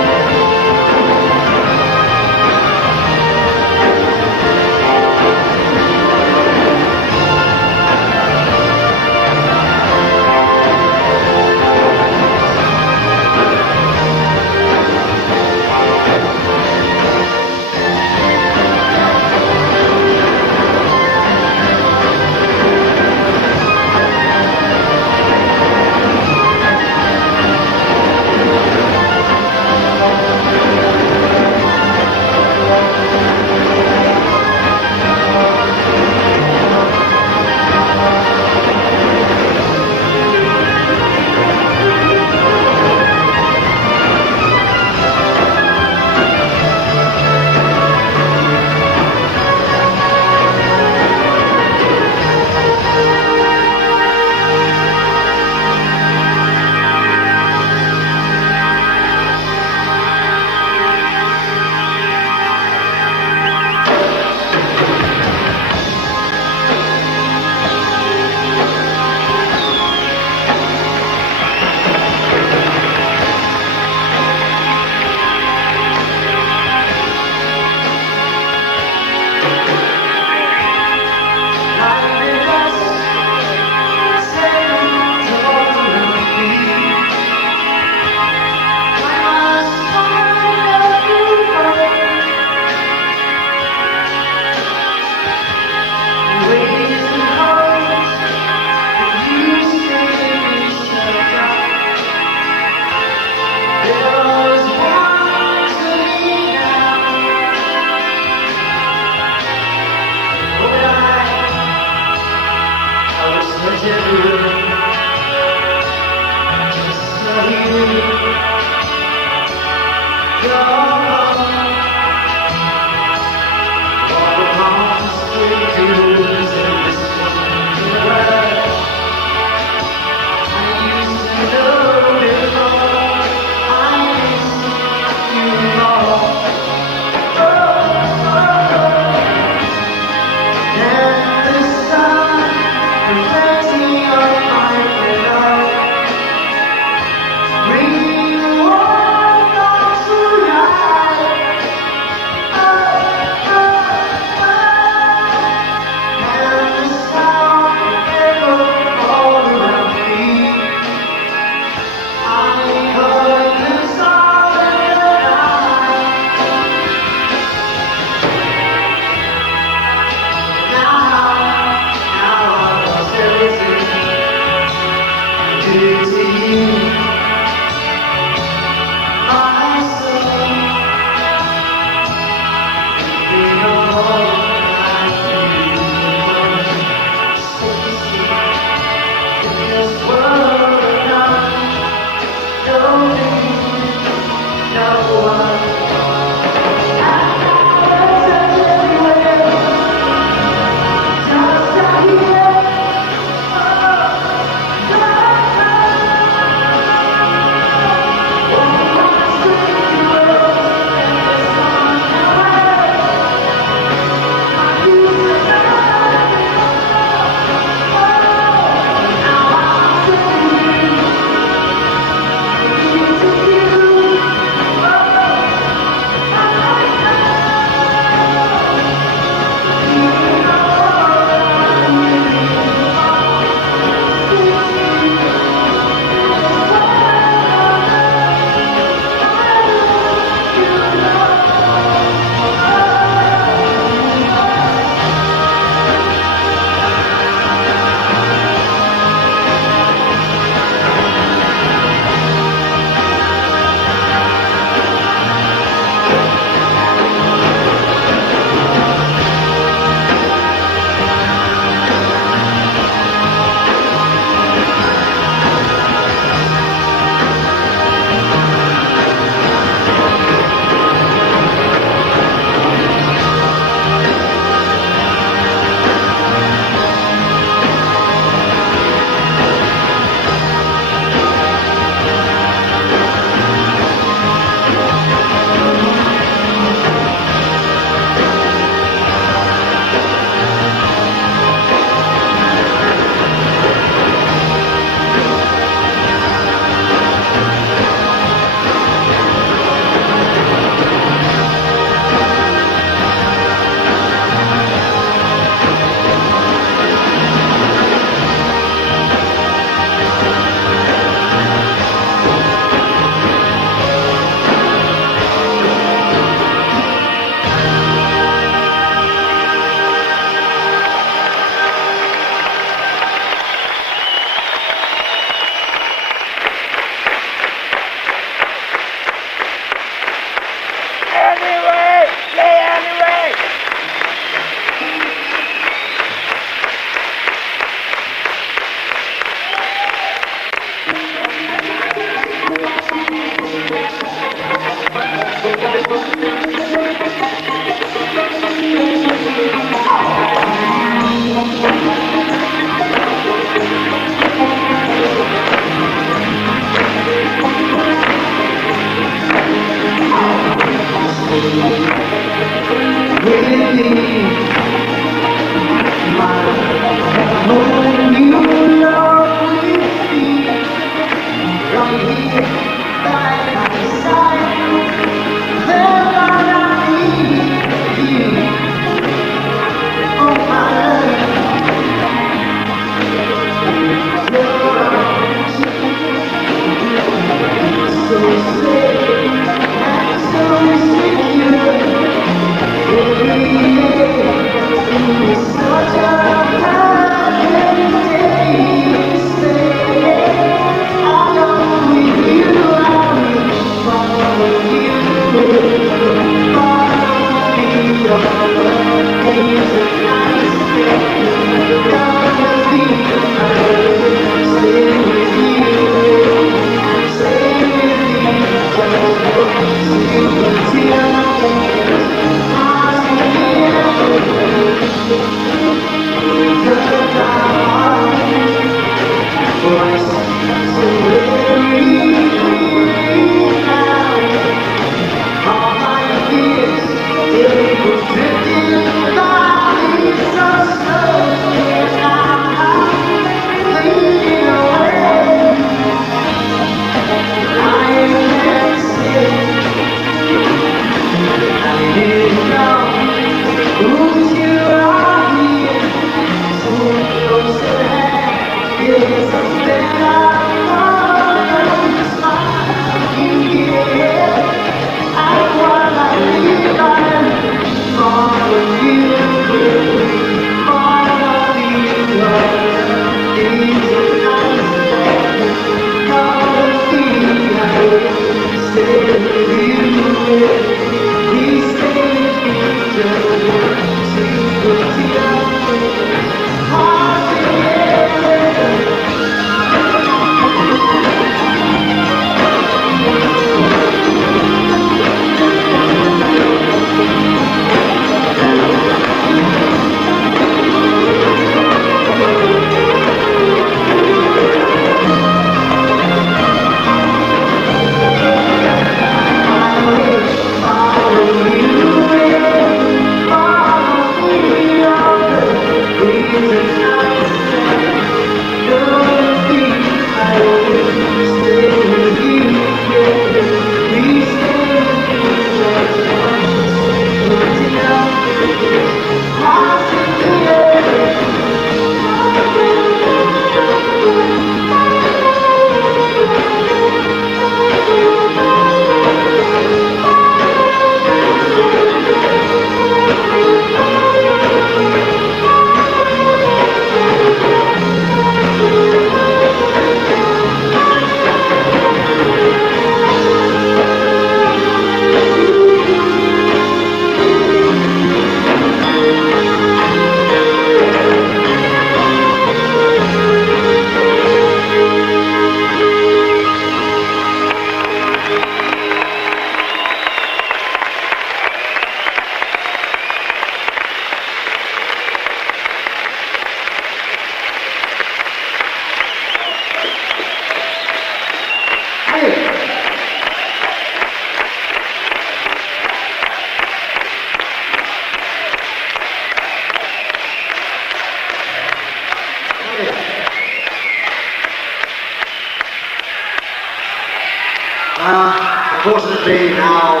Unfortunately, now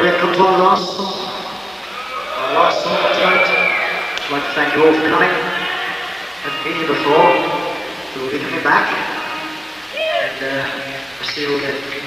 we have come to our last song. Our last song tonight. I'd like to thank you all for coming. I've been here before. We will be coming back. And we'll see you all again.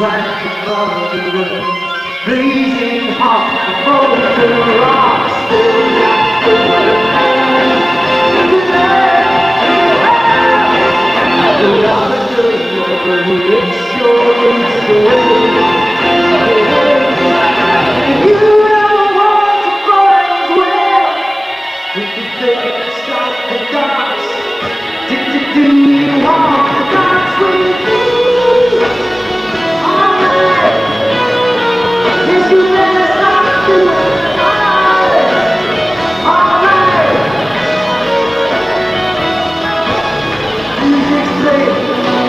right above the river, blazing hot, molten rocks still got the it's your inspiration. You never want to find well. If you think stop the dance, do you want to dance with me? Alright. Yes, you never stop doing it. Alright. Music's playing.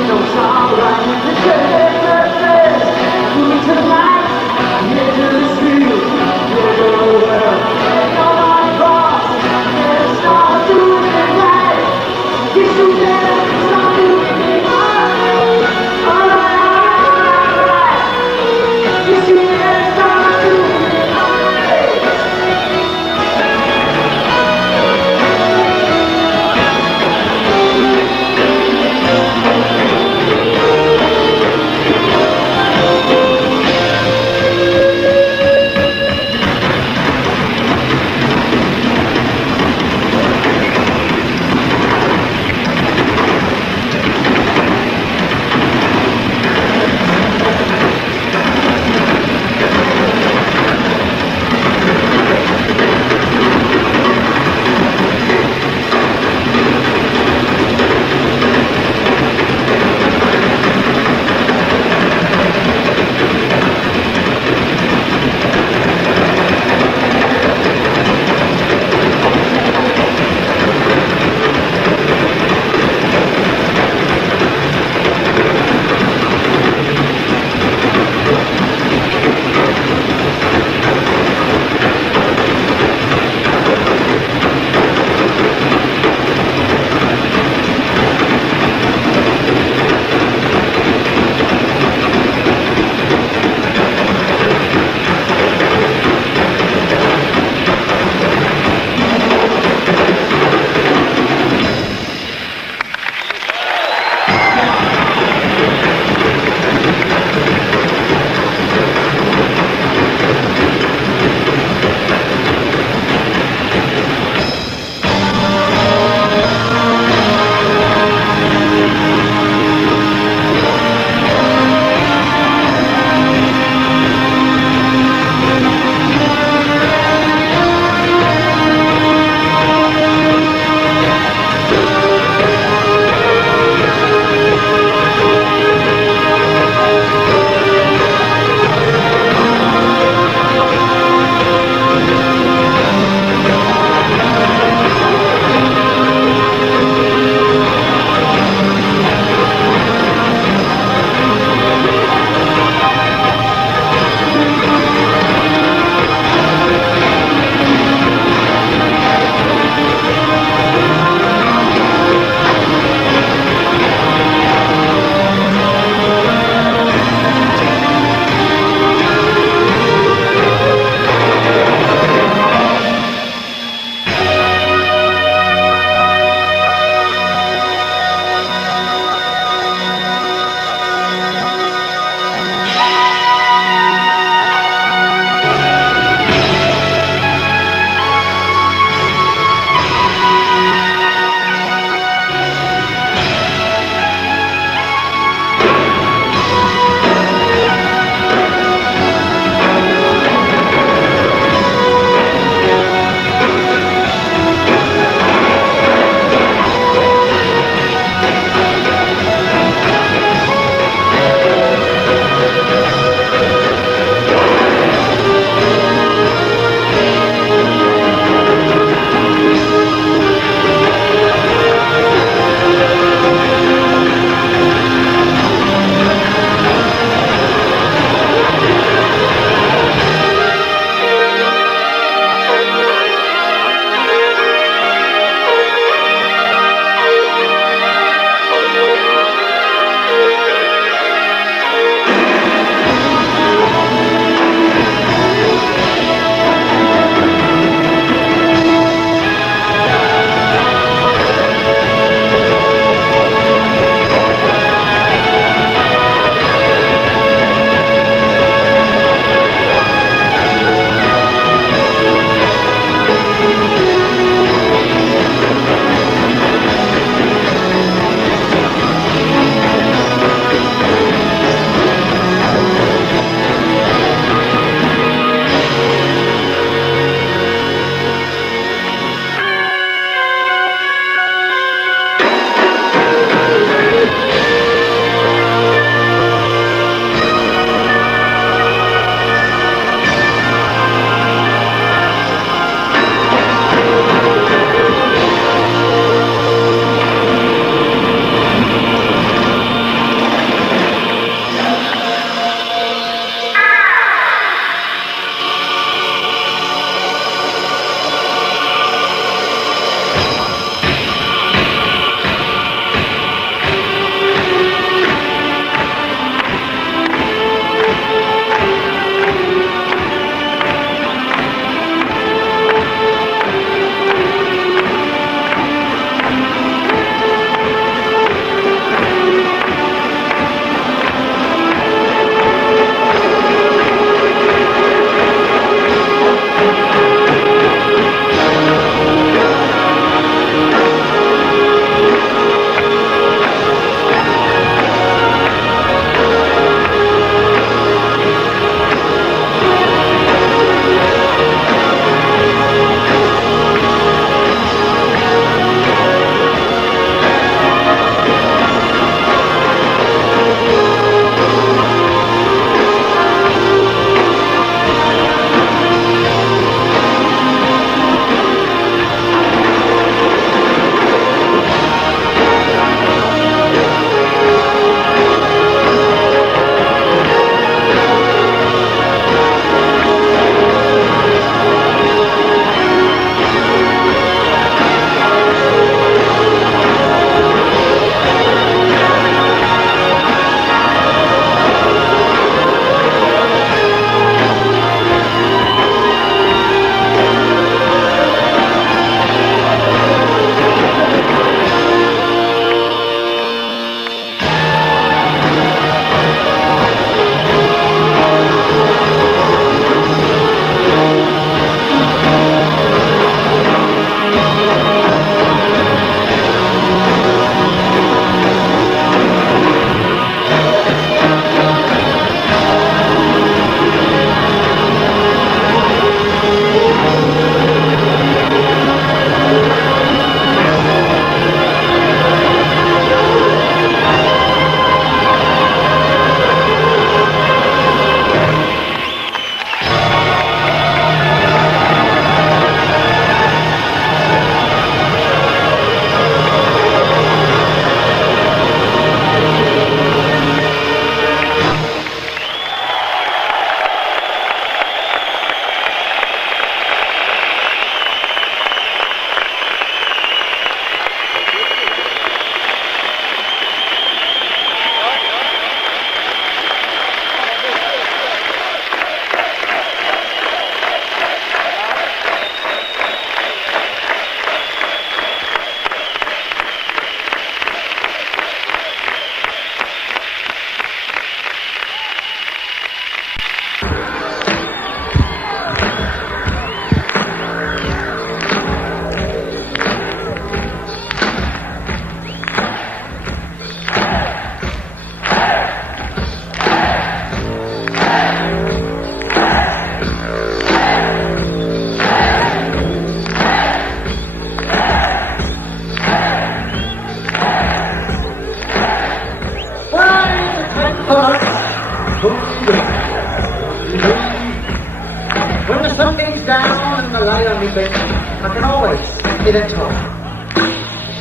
When the sun beats down and the light on me bends, I can always hear that talk.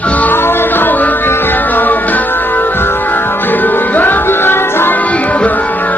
Always, always be careful. You love you and tiny you love now.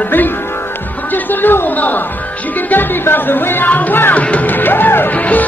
The beat, I'm just a normal mother. She can get me back the way I want.